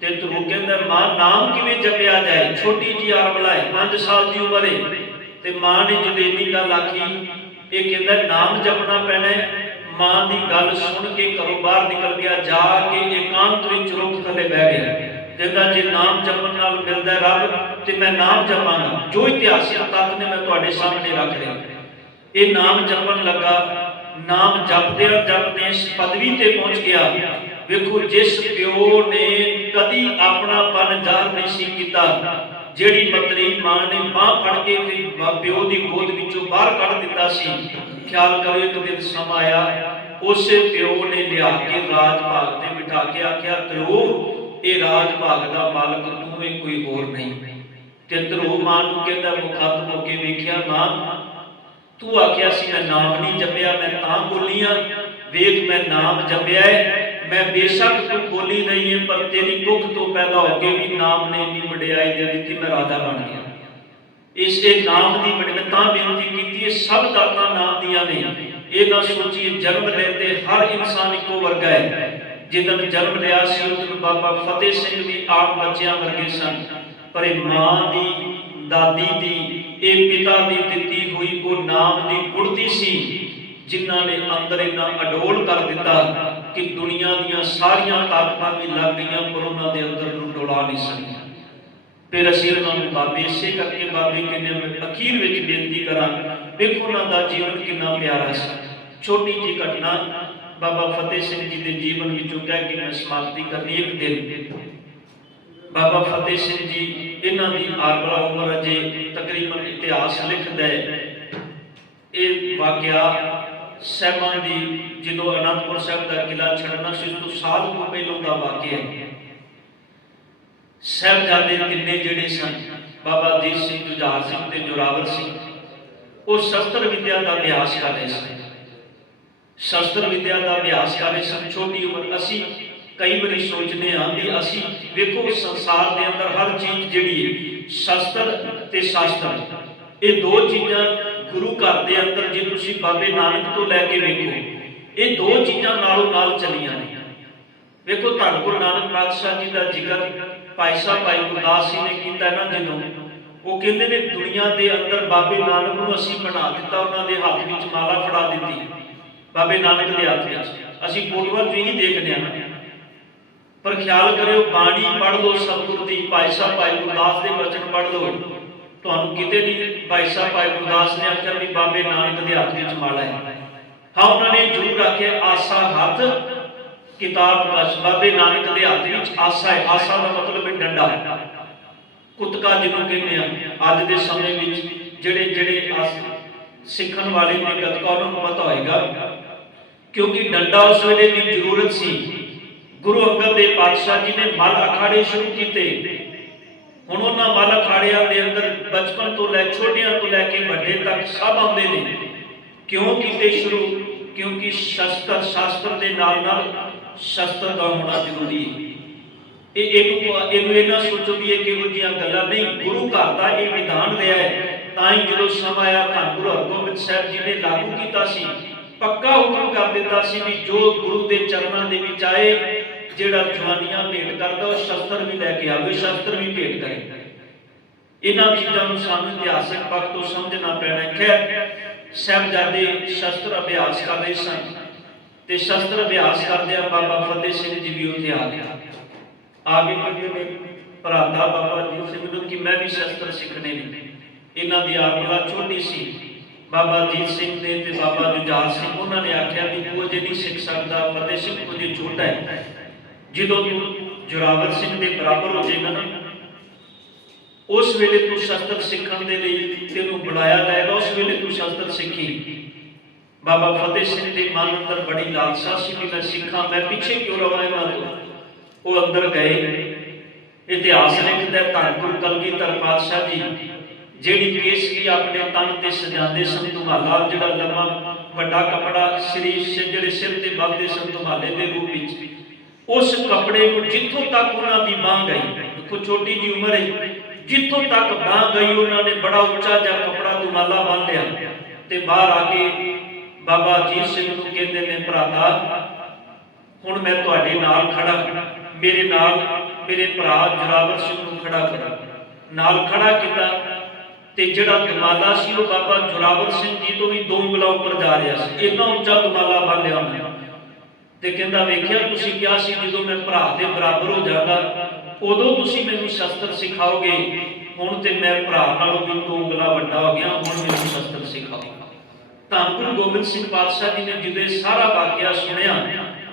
ਤੇ ਧਰੂ ਕਹਿੰਦਾ ਮਾਂ ਨਾਮ ਕਿਵੇਂ ਜਪਿਆ ਜਾਏ? ਛੋਟੀ ਜੀ ਆਰਮਲਾ ਹੈ, 5 ਸਾਲ ਦੀ ਉਮਰ ਹੈ। ਤੇ ਮਾਂ ਨੇ ਜਦੋਂ ਇੰਨੀ ਗੱਲ ਆਖੀ, ਇਹ ਕਹਿੰਦਾ ਨਾਮ ਜਪਣਾ ਪੈਣਾ ਹੈ। ਮਾਂ ਦੀ ਗੱਲ ਸੁਣ ਕੇ ਘਰੋਂ ਬਾਹਰ ਨਿਕਲ ਗਿਆ, ਜਾ ਕੇ ਇਕਾਂਤ ਵਿੱਚ ਰੁੱਖ ਥੱਲੇ ਬਹਿ ਗਿਆ। ਕਹਿੰਦਾ ਜੇ ਨਾਮ ਜਪਣ ਨਾਲ ਮਿਲਦਾ ਰੱਬ ਤੇ ਮੈਂ ਨਾਮ ਜਪਾਂਗਾ। ਜੋ ਇਤਿਹਾਸਿਕ ਤੱਥ ਨੇ ਮੈਂ ਤੁਹਾਡੇ ਸਾਹਮਣੇ ਰੱਖ ਰਿਹਾ। ਇਹ ਨਾਮ ਜਪਣ ਲੱਗਾ, ਨਾਮ ਜਪਦਿਆਂ ਜਪਦੇ ਇਸ ਪਦਵੀ ਤੇ ਪਹੁੰਚ ਗਿਆ। ਵੇਖੋ ਜਿਸ ਪਿਓ ਨੇ ਕਦੀ ਆਪਣਾਪਨ ਜ਼ਾਹਰ ਨਹੀਂ ਸੀ ਕੀਤਾ, ਜਿਹੜੀ ਮਤਰੀ ਮਾਂ ਨੇ ਬਾਂਹ ਫੜ ਕੇ ਪਿਓ ਦੀ ਗੋਦ ਵਿੱਚੋਂ ਬਾਹਰ ਕੱਢ ਦਿੱਤਾ ਸੀ, ਖਿਆਲ ਕਰੋ ਇੱਕ ਦਿਨ ਸਮਾਂ ਆਇਆ ਉਸੇ ਪਿਓ ਨੇ ਲਿਆ ਕੇ ਰਾਜ ਭਾਗ ਤੇ ਬਿਠਾ ਕੇ ਆਖਿਆ ਧਰੂ ਇਹ ਰਾਜ ਭਾਗ ਦਾ ਮਾਲਕ ਤੂੰ ਹੈ, ਕੋਈ ਹੋਰ ਨਹੀਂ। ਤੇ ਧਰੋ ਮਾਂ ਨੂੰ ਕਹਿੰਦਾ ਮੁਖਾਤਬ ਹੋ ਕੇ ਵੇਖਿਆ, ਮਾਂ ਤੂੰ ਆਖਿਆ ਸੀ ਮੈਂ ਨਾਮ ਨਹੀਂ ਜਪਿਆ, ਮੈਂ ਤਾਂ ਬੋਲੀਆਂ, ਵੇਖ ਮੈਂ ਨਾਮ ਜਪਿਆ ਹੈ। ਮੈਂ ਬੇਸ਼ੱਕ ਤੂੰ ਬੋਲੀ ਨਹੀਂ ਹੈ, ਪਰ ਤੇਰੀ ਕੁੱਖ ਤੋਂ ਪੈਦਾ ਹੋ ਕੇ ਵੀ ਨਾਮ ਨੇ ਇੰਨੀ ਵਡਿਆਈ ਦੇ ਦਿੱਤੀ, ਮੈਂ ਰਾਜਾ ਬਣ ਗਿਆ। ਇਸੇ ਨਾਮ ਦੀ ਬੜੀ ਮੈਂ ਤਾਂ ਬੇਨਤੀ ਕੀਤੀ, ਇਹ ਸਭ ਦਾਤਾਂ ਨਾਮ ਦੀਆਂ ਨੇ। ਇਹ ਨਾ ਸੋਚੀਏ ਜਨਮ ਲੈਂਦੇ ਹਰ ਇਨਸਾਨ ਇੱਕੋ ਵਰਗਾ ਹੈ। ਜਿੱਦਣ ਜਨਮ ਲਿਆ ਸੀ ਉਦੋਂ ਬਾਬਾ ਫਤਿਹ ਸਿੰਘ ਵੀ ਆਪ ਬੱਚਿਆਂ ਵਰਗੇ ਸਨ, ਪਰ ਇਹ ਮਾਂ ਦੀ, ਦਾਦੀ ਦੀ, ਇਹ ਪਿਤਾ ਦੀ ਦਿੱਤੀ ਹੋਈ ਉਹ ਨਾਮ ਦੀ ਗੁੜਤੀ ਸੀ, ਜਿਨ੍ਹਾਂ ਨੇ ਅੰਦਰ ਇੰਨਾ ਅਡੋਲ ਕਰ ਦਿੱਤਾ ਕਿ ਦੁਨੀਆ ਦੀਆਂ ਸਾਰੀਆਂ ਤਾਕਤਾਂ ਵੀ ਲੱਗ ਗਈਆਂ, ਪਰ ਉਹਨਾਂ ਦੇ ਅੰਦਰ ਨੂੰ ਡੋਲਾ ਨਹੀਂ ਸਕੀਆਂ। ਫਿਰ ਅਸੀਂ ਉਹਨਾਂ ਨੂੰ ਬਾਬੇ, ਇਸੇ ਕਰਕੇ ਬਾਬੇ ਕਹਿੰਦੇ ਮੈਂ ਅਖੀਰ ਵਿੱਚ ਬੇਨਤੀ ਕਰਾਂ, ਵੇਖੋ ਉਹਨਾਂ ਦਾ ਜੀਵਨ ਕਿੰਨਾ ਪਿਆਰਾ ਸੀ। ਛੋਟੀ ਜਿਹੀ ਘਟਨਾ ਬਾਬਾ ਫਤਿਹ ਸਿੰਘ ਜੀ ਦੇ ਜੀਵਨ ਵਿੱਚੋਂ ਕਹਿ ਕੇ ਮੈਂ ਸਮਾਪਤੀ ਕਰਨੀ। ਇੱਕ ਦਿਨ ਬਾਬਾ ਫਤਿਹ ਸਿੰਘ ਜੀ, ਇਹਨਾਂ ਦੀ ਆਰਬਲਾ ਉਮਰ ਅਜੇ ਤਕਰੀਬਨ ਇਤਿਹਾਸ ਲਿਖਦਾ ਹੈ। ਇਹ ਵਾਕਿਆ ਸਹਿਬਾਂ ਦੀ ਜਦੋਂ ਅਨੰਦਪੁਰ ਸਾਹਿਬ ਦਾ ਕਿਲਾ ਛੱਡਣਾ ਸੀ ਉਸ ਤੋਂ ਸਾਲ ਕੁ ਪਹਿਲਾਂ ਦਾ ਵਾਕਿਆ ਹੈ। ਸਾਹਿਬਜ਼ਾਦੇ ਤਿੰਨੇ ਜਿਹੜੇ ਸਨ, ਬਾਬਾ ਅਜੀਤ ਸਿੰਘ, ਜੁਝਾਰ ਸਿੰਘ ਤੇ ਜੋਰਾਵਰ ਸਿੰਘ, ਉਹ ਸ਼ਸਤਰ ਵਿਦਿਆ ਦਾ ਅਭਿਆਸ ਕਰ ਰਹੇ ਸਨ। ਸ਼ਸਤਰ ਵਿਦਿਆ ਦਾ ਅਭਿਆਸ ਕਰ ਰਹੇ ਸਨ ਛੋਟੀ ਉਮਰ। ਅਸੀਂ ਕਈ ਵਾਰੀ ਸੋਚਦੇ ਹਾਂ ਵੀ ਅਸੀਂ ਵੇਖੋ ਸੰਸਾਰ ਦੇ ਅੰਦਰ ਹਰ ਚੀਜ਼ ਜਿਹੜੀ ਹੈ, ਸ਼ਸਤਰ ਤੇ ਸ਼ਾਸਤਰ, ਇਹ ਦੋ ਚੀਜ਼ਾਂ ਗੁਰੂ ਘਰ ਦੇ ਅੰਦਰ ਜੇ ਤੁਸੀਂ ਬਾਬੇ ਨਾਨਕ ਤੋਂ ਲੈ ਕੇ ਵੇਖੋ, ਇਹ ਦੋ ਚੀਜ਼ਾਂ ਨਾਲੋਂ ਨਾਲ ਚੱਲੀਆਂ ਨੇ। ਵੇਖੋ ਧੰਨ ਗੁਰੂ ਨਾਨਕ ਪਾਤਸ਼ਾਹ ਜੀ ਦਾ ਜ਼ਿਕਰ ਭਾਈ ਸਾਹਿਬ ਭਾਈ ਗੁਰਦਾਸ ਜੀ ਨੇ ਕੀਤਾ ਨਾ, ਜਦੋਂ ਉਹ ਕਹਿੰਦੇ ਨੇ ਦੁਨੀਆ ਦੇ ਅੰਦਰ ਬਾਬੇ ਨਾਨਕ ਨੂੰ ਅਸੀਂ ਬਣਾ ਦਿੱਤਾ, ਉਹਨਾਂ ਦੇ ਹੱਥ ਵਿੱਚ ਮਾਲਾ ਫੜਾ ਦਿੱਤੀ, ਬਾਬੇ ਨਾਨਕ ਦੇ ਹੱਥ ਵਿੱਚ। ਅਸੀਂ ਫੋਟੋਆਂ ਚ ਹੀ ਦੇਖਦੇ ਹਾਂ, ਪਰ ਖਿਆਲ ਕਰਿਓ ਬਾਣੀ ਪੜ੍ਹ ਲਓ ਸਤਿਗੁਰ ਦੀ, ਭਾਈ ਸਾਹਿਬ ਭਾਈ ਗੁਰਦਾਸ ਦੇ ਬਚਨ ਪੜ੍ਹ ਲਓ, ਤੁਹਾਨੂੰ ਕਿਤੇ ਨਹੀਂ ਭਾਈ ਸਾਹਿਬ ਭਾਈ ਗੁਰਦਾਸ ਨੇ ਆਖਿਆ ਵੀ ਬਾਬੇ ਨਾਨਕ ਦੇ ਹੱਥ ਵਿੱਚ ਮਾਲਾ ਹੈ। ਹਾਂ, ਉਹਨਾਂ ਨੇ ਜ਼ਰੂਰ ਆਖਿਆ ਆਸਾ ਹੱਥ ਕਿਤਾਬ ਕਸ਼, ਬਾਬੇ ਨਾਨਕ ਦੇ ਹੱਥ ਵਿੱਚ ਆਸਾ ਹੈ। ਆਸਾ ਦਾ ਮਤਲਬ ਹੈ ਡੰਡਾ, ਕੁੱਤਕਾ ਜਿਹਨੂੰ ਕਹਿੰਦੇ ਆ। ਅੱਜ ਦੇ ਸਮੇਂ ਵਿੱਚ ਜਿਹੜੇ ਸਿੱਖਣ ਵਾਲੇ ਨੇ ਗੱਤਕਾ, ਉਹਨਾਂ ਨੂੰ ਪਤਾ ਹੋਏਗਾ, ਕਿਉਂਕਿ ਡੰਡਾ ਉਸ ਵੇਲੇ ਦੀ ਜ਼ਰੂਰਤ ਸੀ। ਗੁਰੂ ਅੰਗਦ ਦੇਵ ਪਾਤਸ਼ਾਹ ਜੀ ਨੇ ਮੱਲ ਅਖਾੜੇ ਸ਼ੁਰੂ ਕੀਤੇ। ਹੁਣ ਉਹਨਾਂ ਮੱਲ ਅਖਾੜਿਆਂ ਦੇ ਅੰਦਰ ਬਚਪਨ ਤੋਂ ਲੈ, ਛੋਟਿਆਂ ਤੋਂ ਲੈ ਕੇ ਵੱਡੇ ਤੱਕ ਸਭ ਆਉਂਦੇ ਨੇ। ਕਿਉਂ ਕੀਤੇ ਸ਼ੁਰੂ? ਕਿਉਂਕਿ ਸ਼ਸਤਰ, ਸ਼ਾਸਤਰ ਦੇ ਨਾਲ ਨਾਲ ਸ਼ਸਤਰ ਦਾ ਹੋਣਾ ਜ਼ਰੂਰੀ ਹੈ। ਇਹਨੂੰ ਇਹਨਾਂ ਸੋਚੋ ਵੀ ਇਹ ਕਿਹੋ ਜਿਹੀਆਂ ਗੱਲਾਂ ਨਹੀਂ, ਗੁਰੂ ਘਰ ਦਾ ਇਹ ਵਿਧਾਨ ਰਿਹਾ ਹੈ। ਤਾਂ ਹੀ ਜਦੋਂ ਸਮਾਂ ਆਇਆ ਧੰਨ ਗੁਰੂ ਹਰਗੋਬਿੰਦ ਸਾਹਿਬ ਜੀ ਨੇ ਲਾਗੂ ਕੀਤਾ ਸੀ, ਪੱਕਾ ਹੁਕਮ ਕਰ ਦਿੱਤਾ ਸੀ ਵੀ ਜੋ ਗੁਰੂ ਦੇ ਚਰਨਾਂ ਦੇ ਵਿੱਚ ਆਏ, ਜਿਹੜਾ ਜਵਾਨੀਆਂ ਭੇਟ ਕਰਦਾ ਉਹ ਸ਼ਸਤਰ ਵੀ ਲੈ ਕੇ ਆਵੇ, ਸ਼ਸਤਰ ਵੀ ਭੇਟ ਕਰੇ। ਇਹਨਾਂ ਚੀਜ਼ਾਂ ਨੂੰ ਸਾਨੂੰ ਇਤਿਹਾਸਕ ਪੱਖ ਤੋਂ ਸਮਝਣਾ ਪੈਣਾ। ਖੈਰ, ਸਾਹਿਬਜ਼ਾਦੇ ਸ਼ਸਤਰ ਅਭਿਆਸ ਕਰ ਰਹੇ ਸਨ ਤੇ ਸ਼ਸਤਰ ਅਭਿਆਸ ਕਰਦਿਆਂ ਬਾਬਾ ਫਤਿਹ ਸਿੰਘ ਜੀ ਵੀ ਉੱਥੇ ਆ ਗਿਆ। ਆ ਕੇ ਕਹਿੰਦੇ ਨੇ ਭਰਾਤਾ ਬਾਬਾ ਅਜੀਤ ਸਿੰਘ ਨੂੰ ਕਿ ਮੈਂ ਵੀ ਸ਼ਸਤਰ ਸਿੱਖਣੇ ਨੇ। ਇਹਨਾਂ ਦੀ ਆਰਮਲਾ ਛੋਟੀ ਸੀ। ਬਾਬਾ ਅਜੀਤ ਸਿੰਘ ਨੇ ਤੇ ਬਾਬਾ ਜੁਝਾਰ ਸਿੰਘ, ਉਹਨਾਂ ਨੇ ਆਖਿਆ ਵੀ ਤੂੰ ਅਜੇ ਨਹੀਂ ਸਿੱਖ ਸਕਦਾ, ਫਤਿਹ ਸਿੰਘ ਅਜੇ ਛੋਟਾ ਹੈ। ਜਦੋਂ ਤੂੰ ਜੋਰਾਵਰ ਸਿੰਘ ਦੇ ਬਰਾਬਰ ਹੋ ਜਾਏਗਾ ਨਾ, ਉਸ ਵੇਲੇ ਤੂੰ ਸ਼ਸਤਰ ਸਿੱਖਣ ਦੇ ਲਈ ਤੈਨੂੰ ਬੁਲਾਇਆ ਜਾਏਗਾ, ਉਸ ਵੇਲੇ ਤੂੰ ਸ਼ਸਤਰ ਸਿੱਖੀ। ਬਾਬਾ ਫਤਿਹ ਸਿੰਘ ਦੇ ਮਨ ਅੰਦਰ ਬੜੀ ਲਾਲਸਾ ਸੀ ਕਿ ਮੈਂ ਸਿੱਖਾਂ, ਮੈਂ ਪਿੱਛੇ ਕਿਉਂ ਰਵਾਂ ਇਹਨਾਂ ਤੋਂ। ਉਹ ਅੰਦਰ ਗਏ। ਇਤਿਹਾਸ ਲਿਖਦਾ ਧੰਨ ਗੁਰੂ ਕਲਗੀਧਰ ਪਾਤਸ਼ਾਹ ਜੀ ਜਿਹੜੀ ਕੇਸਕੀ ਆਪਣੇ ਤਨ ਤੇ ਸਜਾਉਂਦੇ ਸਨ, ਧੁਮਾਲਾ ਜਿਹੜਾ ਲੰਮਾ ਵੱਡਾ ਕੱਪੜਾ ਜਿਹੜੇ ਸਿਰ ਤੇ ਬੰਨ੍ਹਦੇ ਸਨ ਧੁਮਾਲੇ ਦੇ ਰੂਪ ਵਿੱਚ, ਉਸ ਕੱਪੜੇ ਨੂੰ ਜਿੱਥੋਂ ਤੱਕ ਉਹਨਾਂ ਦੀ ਬਾਂਹ ਗਈ, ਦੇਖੋ ਛੋਟੀ ਜੀ ਉਮਰ ਹੈ, ਜਿੱਥੋਂ ਤੱਕ ਬਾਂਹ ਗਈ ਉਹਨਾਂ ਨੇ ਬੜਾ ਉੱਚਾ ਜਿਹਾ ਕੱਪੜਾ ਧੁਮਾਲਾ ਬੰਨ੍ਹ ਲਿਆ ਤੇ ਬਾਹਰ ਆ ਕੇ ਬਾਬਾ ਅਜੀਤ ਸਿੰਘ ਨੂੰ ਕਹਿੰਦੇ ਨੇ ਭਰਾਤਾ ਹੁਣ ਮੈਂ ਤੁਹਾਡੇ ਨਾਲ ਖੜਾ, ਮੇਰੇ ਨਾਲ ਮੇਰੇ ਭਰਾ ਜੋਰਾਵਰ ਸਿੰਘ ਨੂੰ ਖੜਾ ਕਰੋ। ਨਾਲ ਖੜਾ ਕੀਤਾ ਤੇ ਜਿਹੜਾ ਧੁਮਾਲਾ ਸੀ ਉਹ ਬਾਬਾ ਜੋਰਾਵਰ ਸਿੰਘ ਜੀ ਤੋਂ ਵੀ 2 ਉਂਗਲਾਂ ਉੱਪਰ ਜਾ ਰਿਹਾ ਸੀ। ਇੰਨਾ ਉੱਚਾ ਧੁਮਾਲਾ ਬੰਨ ਲਿਆ ਉਹਨੇ ਤੇ ਕਹਿੰਦਾ ਵੇਖਿਆ ਤੁਸੀਂ ਕਿਹਾ ਸੀ ਜਦੋਂ ਮੈਂ ਭਰਾ ਦੇ ਬਰਾਬਰ ਹੋ ਜਾਗਾ ਉਦੋਂ ਤੁਸੀਂ ਮੈਨੂੰ ਸ਼ਸਤਰ ਸਿਖਾਓਗੇ, ਹੁਣ ਤੇ ਮੈਂ ਭਰਾ ਨਾਲੋਂ ਵੀ 2 ਉਂਗਲਾਂ ਵੱਡਾ ਹੋ ਗਿਆ, ਹੁਣ ਮੈਨੂੰ ਸ਼ਸਤਰ ਸਿਖਾਓ। ਧੰਨ ਗੁਰੂ ਗੋਬਿੰਦ ਸਿੰਘ ਪਾਤਸ਼ਾਹ ਜੀ ਨੇ ਜਦੋਂ ਸਾਰਾ ਵਾਕਿਆ ਸੁਣਿਆ,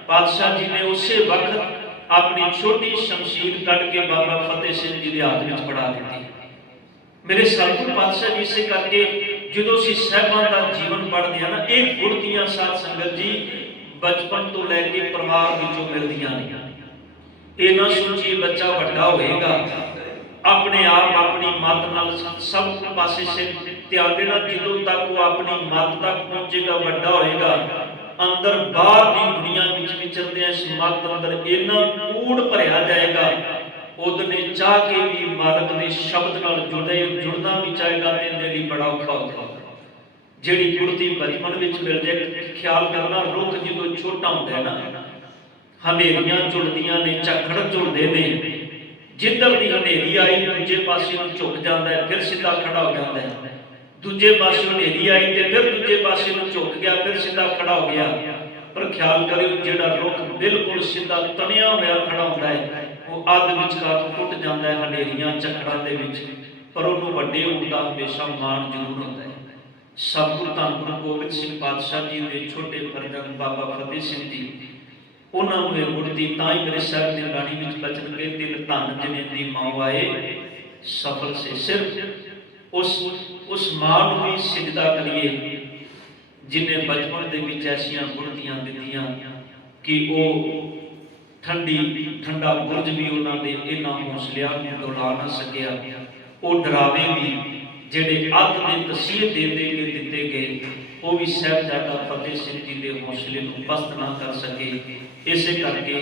ਪਾਤਸ਼ਾਹ ਜੀ ਨੇ ਉਸੇ ਵਕਤ ਆਪਣੀ ਛੋਟੀ ਸ਼ਮਸ਼ੀਰ ਕੱਢ ਕੇ ਬਾਬਾ ਫਤਿਹ ਸਿੰਘ ਜੀ ਦੇ ਹੱਥ ਵਿੱਚ ਫੜਾ ਦਿੱਤੀ। ਮੇਰੇ ਸਤਿਗੁਰੂ ਪਾਤਸ਼ਾਹ ਜੀ ਇਸੇ ਕਰਕੇ ਜਦੋਂ ਅਸੀਂ ਸਾਹਿਬਾਂ ਦਾ ਜੀਵਨ ਪੜ੍ਹਦੇ ਹਾਂ ਨਾ, ਇਹ ਗੁਰਤੀਆਂ ਸਾਧ ਸੰਗਤ ਜੀ ਬਚਪਨ ਤੋਂ ਲੈ ਕੇ ਪਰਿਵਾਰ ਵਿੱਚੋਂ ਮਿਲਦੀਆਂ ਨੇ। ਇਹ ਨਾ ਸੋਚੀਏ ਬੱਚਾ ਵੱਡਾ ਹੋਏਗਾ ਆਪਣੇ ਆਪ ਆਪਣੀ ਮੱਤ ਨਾਲ ਸਭ ਪਾਸੇ ਸਿਰ ਧਿਆਨ ਦੇਣਾ। ਜਦੋਂ ਤੱਕ ਉਹ ਆਪਣੀ ਮੱਤ ਤੱਕ ਪਹੁੰਚੇਗਾ, ਵੱਡਾ ਹੋਏਗਾ, ਅੰਦਰ ਬਾਹਰ ਦੀ ਦੁਨੀਆ ਵਿੱਚ ਵਿਚਰਦੇ ਇਸ ਮੱਤ ਅੰਦਰ ਇੰਨਾ ਕੂੜ ਭਰਿਆ ਜਾਏਗਾ, ਉਹਨੇ ਚਾਹ ਕੇ ਵੀ ਮਾਲਕ ਦੇ ਸ਼ਬਦ ਨਾਲ ਜੁੜਨਾ ਵੀ ਚਾਹੇਗਾ ਤੇ ਇਹਦੇ ਲਈ ਬੜਾ ਔਖਾ ਹੋਗਾ। ਜਿਹੜੀ ਗੁਰਤੀ ਬਚਪਨ ਵਿੱਚ ਮਿਲ ਜਾਏ, ਖਿਆਲ ਕਰਨਾ ਰੁੱਖ ਜਦੋਂ ਛੋਟਾ ਹੁੰਦਾ ਹੈ ਨਾ, ਹਨੇਰੀਆਂ ਝੁਲਦੀਆਂ ਨੇ, ਝੱਖੜ ਝੁਲਦੇ ਨੇ, ਜਿੱਧਰ ਦੀ ਹਨੇਰੀ ਆਈ ਦੂਜੇ ਪਾਸੇ ਨੂੰ ਝੁਕ ਜਾਂਦਾ ਹੈ, ਫਿਰ ਸਿੱਧਾ ਖੜਾ ਹੋ ਜਾਂਦਾ ਹੈ। ਦੂਜੇ ਪਾਸੇ ਹਨੇਰੀ ਆਈ ਤੇ ਫਿਰ ਦੂਜੇ ਪਾਸੇ ਨੂੰ ਝੁਕ ਗਿਆ, ਫਿਰ ਸਿੱਧਾ ਖੜਾ ਹੋ ਗਿਆ। ਪਰ ਖਿਆਲ ਕਰਿਓ, ਜਿਹੜਾ ਰੁੱਖ ਬਿਲਕੁਲ ਸਿੱਧਾ ਤਣਿਆ ਹੋਇਆ ਖੜਾ ਹੁੰਦਾ ਹੈ, ਉਹ ਅੱਧ ਵਿਚਕਾਰ ਟੁੱਟ ਜਾਂਦਾ ਹੈ ਹਨੇਰੀਆਂ ਝੱਖੜਾਂ ਦੇ ਵਿੱਚ, ਪਰ ਉਹਨੂੰ ਵੱਡੇ ਹੋਣ ਦਾ ਹਮੇਸ਼ਾ ਮਾਣ ਜ਼ਰੂਰ ਹੁੰਦਾ ਹੈ। ਸਤਿਗੁਰੂ ਧੰਨ ਗੁਰੂ ਗੋਬਿੰਦ ਸਿੰਘ ਪਾਤਸ਼ਾਹ ਜੀ ਦੇ ਛੋਟੇ ਫਰਜ਼ੰਦ ਬਾਬਾ ਫਤਿਹ ਸਿੰਘ ਜੀ, ਉਹਨਾਂ ਨੂੰ ਇਹ ਗੁਰਤੀ ਤਾਂ ਹੀ ਮੇਰੇ ਸਾਹਿਬ ਦੀ ਬਾਣੀ ਵਿੱਚ ਬਚਨ ਗਏ, ਦਿਲ ਧਨ ਜਿਨੇ ਦੀ ਮਾਂ ਆਏ ਸਫਲ ਸੇ। ਸਿਰਫ ਉਸ ਮਾਂ ਨੂੰ ਵੀ ਸਿਜਦਾ ਕਰੀਏ ਜਿਨੇ ਬਚਪਨ ਦੇ ਵਿੱਚ ਐਸੀਆਂ ਗੁਰਤੀਆਂ ਦਿੱਤੀਆਂ ਕਿ ਉਹ ਠੰਡਾ ਬੁਰਜ ਵੀ ਉਹਨਾਂ ਦੇ ਇਹਨਾਂ ਹੌਸਲਿਆਂ ਨੂੰ ਡੋਲਾ ਨਾ ਸਕਿਆ। ਉਹ ਡਰਾਵੇ ਵੀ ਜਿਹੜੇ ਅੱਤ ਦੇ ਤਸੀਹੇ ਦੇ ਕੇ ਦਿੱਤੇ ਗਏ, ਉਹ ਵੀ ਸਾਹਿਬਜ਼ਾਦਾ ਫਤਿਹ ਸਿੰਘ ਜੀ ਦੇ ਹੌਸਲੇ ਨੂੰ ਪਸਤ ਨਾ ਕਰ ਸਕੇ। ਇਸੇ ਕਰਕੇ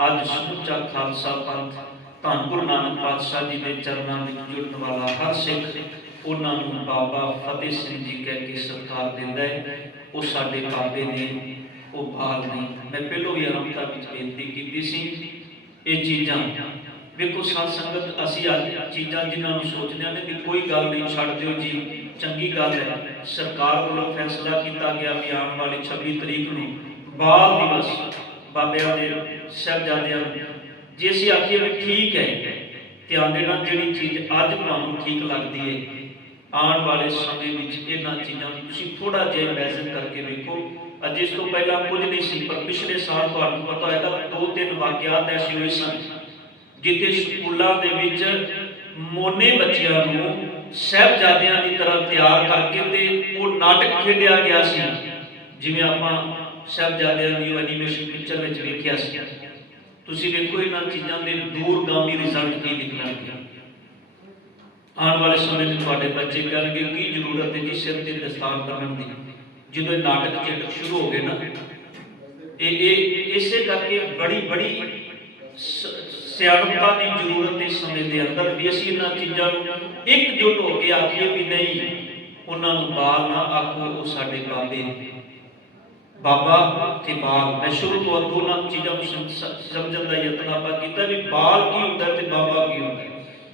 ਅੱਜ ਸਮੁੱਚਾ ਖਾਲਸਾ ਪੰਥ ਧੰਨ ਗੁਰੂ ਨਾਨਕ ਪਾਤਸ਼ਾਹ ਜੀ ਦੇ ਚਰਨਾਂ ਵਿੱਚ ਜੁੜਨ ਵਾਲਾ ਹਰ ਸਿੱਖ ਉਹਨਾਂ ਨੂੰ ਬਾਬਾ ਫਤਿਹ ਸਿੰਘ ਜੀ ਕਹਿ ਕੇ ਸਤਿਕਾਰ ਦਿੰਦਾ ਹੈ। ਉਹ ਸਾਡੇ ਬਾਬੇ ਨੇ, ਉਹ ਬਾਲ ਨਹੀਂ। ਮੈਂ ਪਹਿਲੋਂ ਵੀ ਆਰੰਭਤਾ ਵਿੱਚ ਬੇਨਤੀ ਕੀਤੀ ਸੀ, ਇਹ ਚੀਜ਼ਾਂ ਵੇਖੋ ਸਾਧ ਸੰਗਤ, ਅਸੀਂ ਅੱਜ ਚੀਜ਼ਾਂ ਜਿਨ੍ਹਾਂ ਨੂੰ ਸੋਚਦੇ ਹਾਂ ਕਿ ਕੋਈ ਗੱਲ ਨਹੀਂ, ਛੱਡ ਦਿਓ ਜੀ, ਚੰਗੀ ਗੱਲ ਹੈ। ਸਰਕਾਰ ਵੱਲੋਂ ਫੈਸਲਾ ਕੀਤਾ ਗਿਆ ਵੀ ਆਉਣ ਵਾਲੀ 26 ਤਰੀਕ ਨੂੰ ਬਾਲ ਦਿਵਸ ਬਾਬਿਆਂ ਦੇ ਸਾਹਿਬਜ਼ਾਦਿਆਂ ਨੂੰ, ਜੇ ਅਸੀਂ ਆਖੀਏ ਵੀ ਠੀਕ ਹੈ, ਧਿਆਨ ਦੇਣਾ ਜਿਹੜੀ ਚੀਜ਼ ਅੱਜ ਤੁਹਾਨੂੰ ਠੀਕ ਲੱਗਦੀ ਹੈ, ਆਉਣ ਵਾਲੇ ਸਮੇਂ ਵਿੱਚ ਇਹਨਾਂ ਚੀਜ਼ਾਂ ਨੂੰ ਤੁਸੀਂ ਥੋੜਾ ਜਿਹਾ ਇਮੈਜਿਨ ਕਰਕੇ ਵੇਖੋ। ਅੱਜ ਇਸ ਤੋਂ ਪਹਿਲਾਂ ਕੁਝ ਨਹੀਂ ਸੀ, ਪਰ ਪਿਛਲੇ ਸਾਲ ਤੁਹਾਨੂੰ ਪਤਾ ਹੋਏਗਾ 2-3 ਵਾਕਿਆਤ ਐਸੇ ਹੋਏ ਸਨ ਜਿੱਥੇ ਸਕੂਲਾਂ ਦੇ ਵਿੱਚ ਮੋਨੇ ਬੱਚਿਆਂ ਨੂੰ ਸਾਹਿਬਜ਼ਾਦਿਆਂ ਦੀ ਤਰ੍ਹਾਂ ਤਿਆਰ ਕਰਕੇ ਤੇ ਉਹ ਨਾਟਕ ਖੇਡਿਆ ਗਿਆ ਸੀ, ਜਿਵੇਂ ਆਪਾਂ ਸਾਹਿਬਜ਼ਾਦਿਆਂ ਦੀ ਐਨੀਮੇਸ਼ਨ ਪਿਕਚਰ ਵਿੱਚ ਵੇਖਿਆ ਸੀ। ਤੁਸੀਂ ਵੇਖੋ ਇਹਨਾਂ ਚੀਜ਼ਾਂ ਦੇ ਦੂਰਗਾਮੀ ਰਿਜ਼ਲਟ ਕੀ ਨਿਕਲਣਗੇ। ਆਉਣ ਵਾਲੇ ਸਮੇਂ ਵਿੱਚ ਤੁਹਾਡੇ ਬੱਚੇ ਕਹਿਣਗੇ ਕੀ ਜ਼ਰੂਰਤ ਹੈ ਜੀ ਸਿਰ ਤੇ ਦਸਤਾਰ ਕਰਨ ਦੀ, ਜਦੋਂ ਇਹ ਨਾਟਕ ਚੇਟਕ ਸ਼ੁਰੂ ਹੋ ਗਏ ਨਾ। ਇਹ ਇਸੇ ਕਰਕੇ ਬੜੀ ਸਿਆਣਪਤਾ ਦੀ ਜ਼ਰੂਰਤ ਇਸ ਸਮੇਂ ਦੇ ਅੰਦਰ ਵੀ ਅਸੀਂ ਇਹਨਾਂ ਚੀਜ਼ਾਂ ਨੂੰ ਇਕਜੁੱਟ ਹੋ ਕੇ ਆਖੀਏ ਵੀ ਨਹੀਂ, ਉਹਨਾਂ ਨੂੰ ਬਾਲ ਨਾ ਆਖੋ, ਉਹ ਸਾਡੇ ਬਾਬੇ। ਬਾਬਾ ਤੇ ਬਾਲ, ਮੈਂ ਸ਼ੁਰੂ ਤੋਂ ਦੋਨਾਂ ਚੀਜ਼ਾਂ ਨੂੰ ਸਮਝਣ ਦਾ ਯਤਨ ਆਪਾਂ ਕੀਤਾ ਵੀ ਬਾਲ ਕੀ ਹੁੰਦਾ ਤੇ ਬਾਬਾ ਕੀ ਹੁੰਦਾ।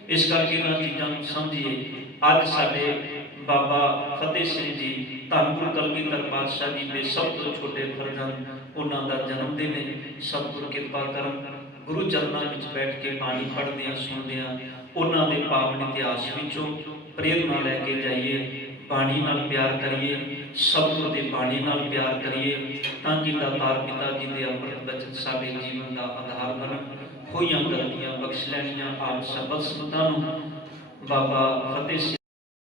ਇਸ ਕਰਕੇ ਇਹਨਾਂ ਚੀਜ਼ਾਂ ਨੂੰ ਸਮਝੀਏ। ਅੱਜ ਸਾਡੇ ਬਾਬਾ ਫਤਿਹ ਸਿੰਘ ਜੀ ਧੰਨ ਗੁਰੂ ਕਲਗੀਧਰ ਪਾਤਸ਼ਾਹ ਜੀ ਦੇ ਸਭ ਤੋਂ ਛੋਟੇ ਫਰਜ਼ੰਦ, ਉਹਨਾਂ ਦਾ ਜਨਮ ਦਿਨ ਹੈ। ਸਤਿਗੁਰ ਕਿਰਪਾ ਕਰਨ, ਗੁਰੂ ਚਰਨਾਂ ਵਿੱਚ ਬੈਠ ਕੇ ਬਾਣੀ ਪੜ੍ਹਦੇ ਹਾਂ, ਸੁਣਦੇ ਹਾਂ, ਉਹਨਾਂ ਦੇ ਪਾਵਨ ਇਤਿਹਾਸ ਵਿੱਚੋਂ ਪ੍ਰੇਰਨਾ ਲੈ ਕੇ ਜਾਈਏ, ਬਾਣੀ ਨਾਲ ਪਿਆਰ ਕਰੀਏ, ਸਤਿਗੁਰ ਦੇ ਬਾਣੀ ਨਾਲ ਪਿਆਰ ਕਰੀਏ, ਤਾਂ ਕਿ ਦਾਤਾਰ ਪਿਤਾ ਜੀ ਦੇ ਅੰਮ੍ਰਿਤ ਬਚਨ ਸਾਡੇ ਜੀਵਨ ਦਾ ਆਧਾਰ ਬਣਨ। ਹੋਈਆਂ ਗਲਤੀਆਂ ਬਖਸ਼ ਲੈਣੀਆਂ, ਆਪ ਸਬਦ ਸੰਤਾਂ ਨੂੰ ਬਾਬਾ ਫਤਿਹ ਸਿੰਘ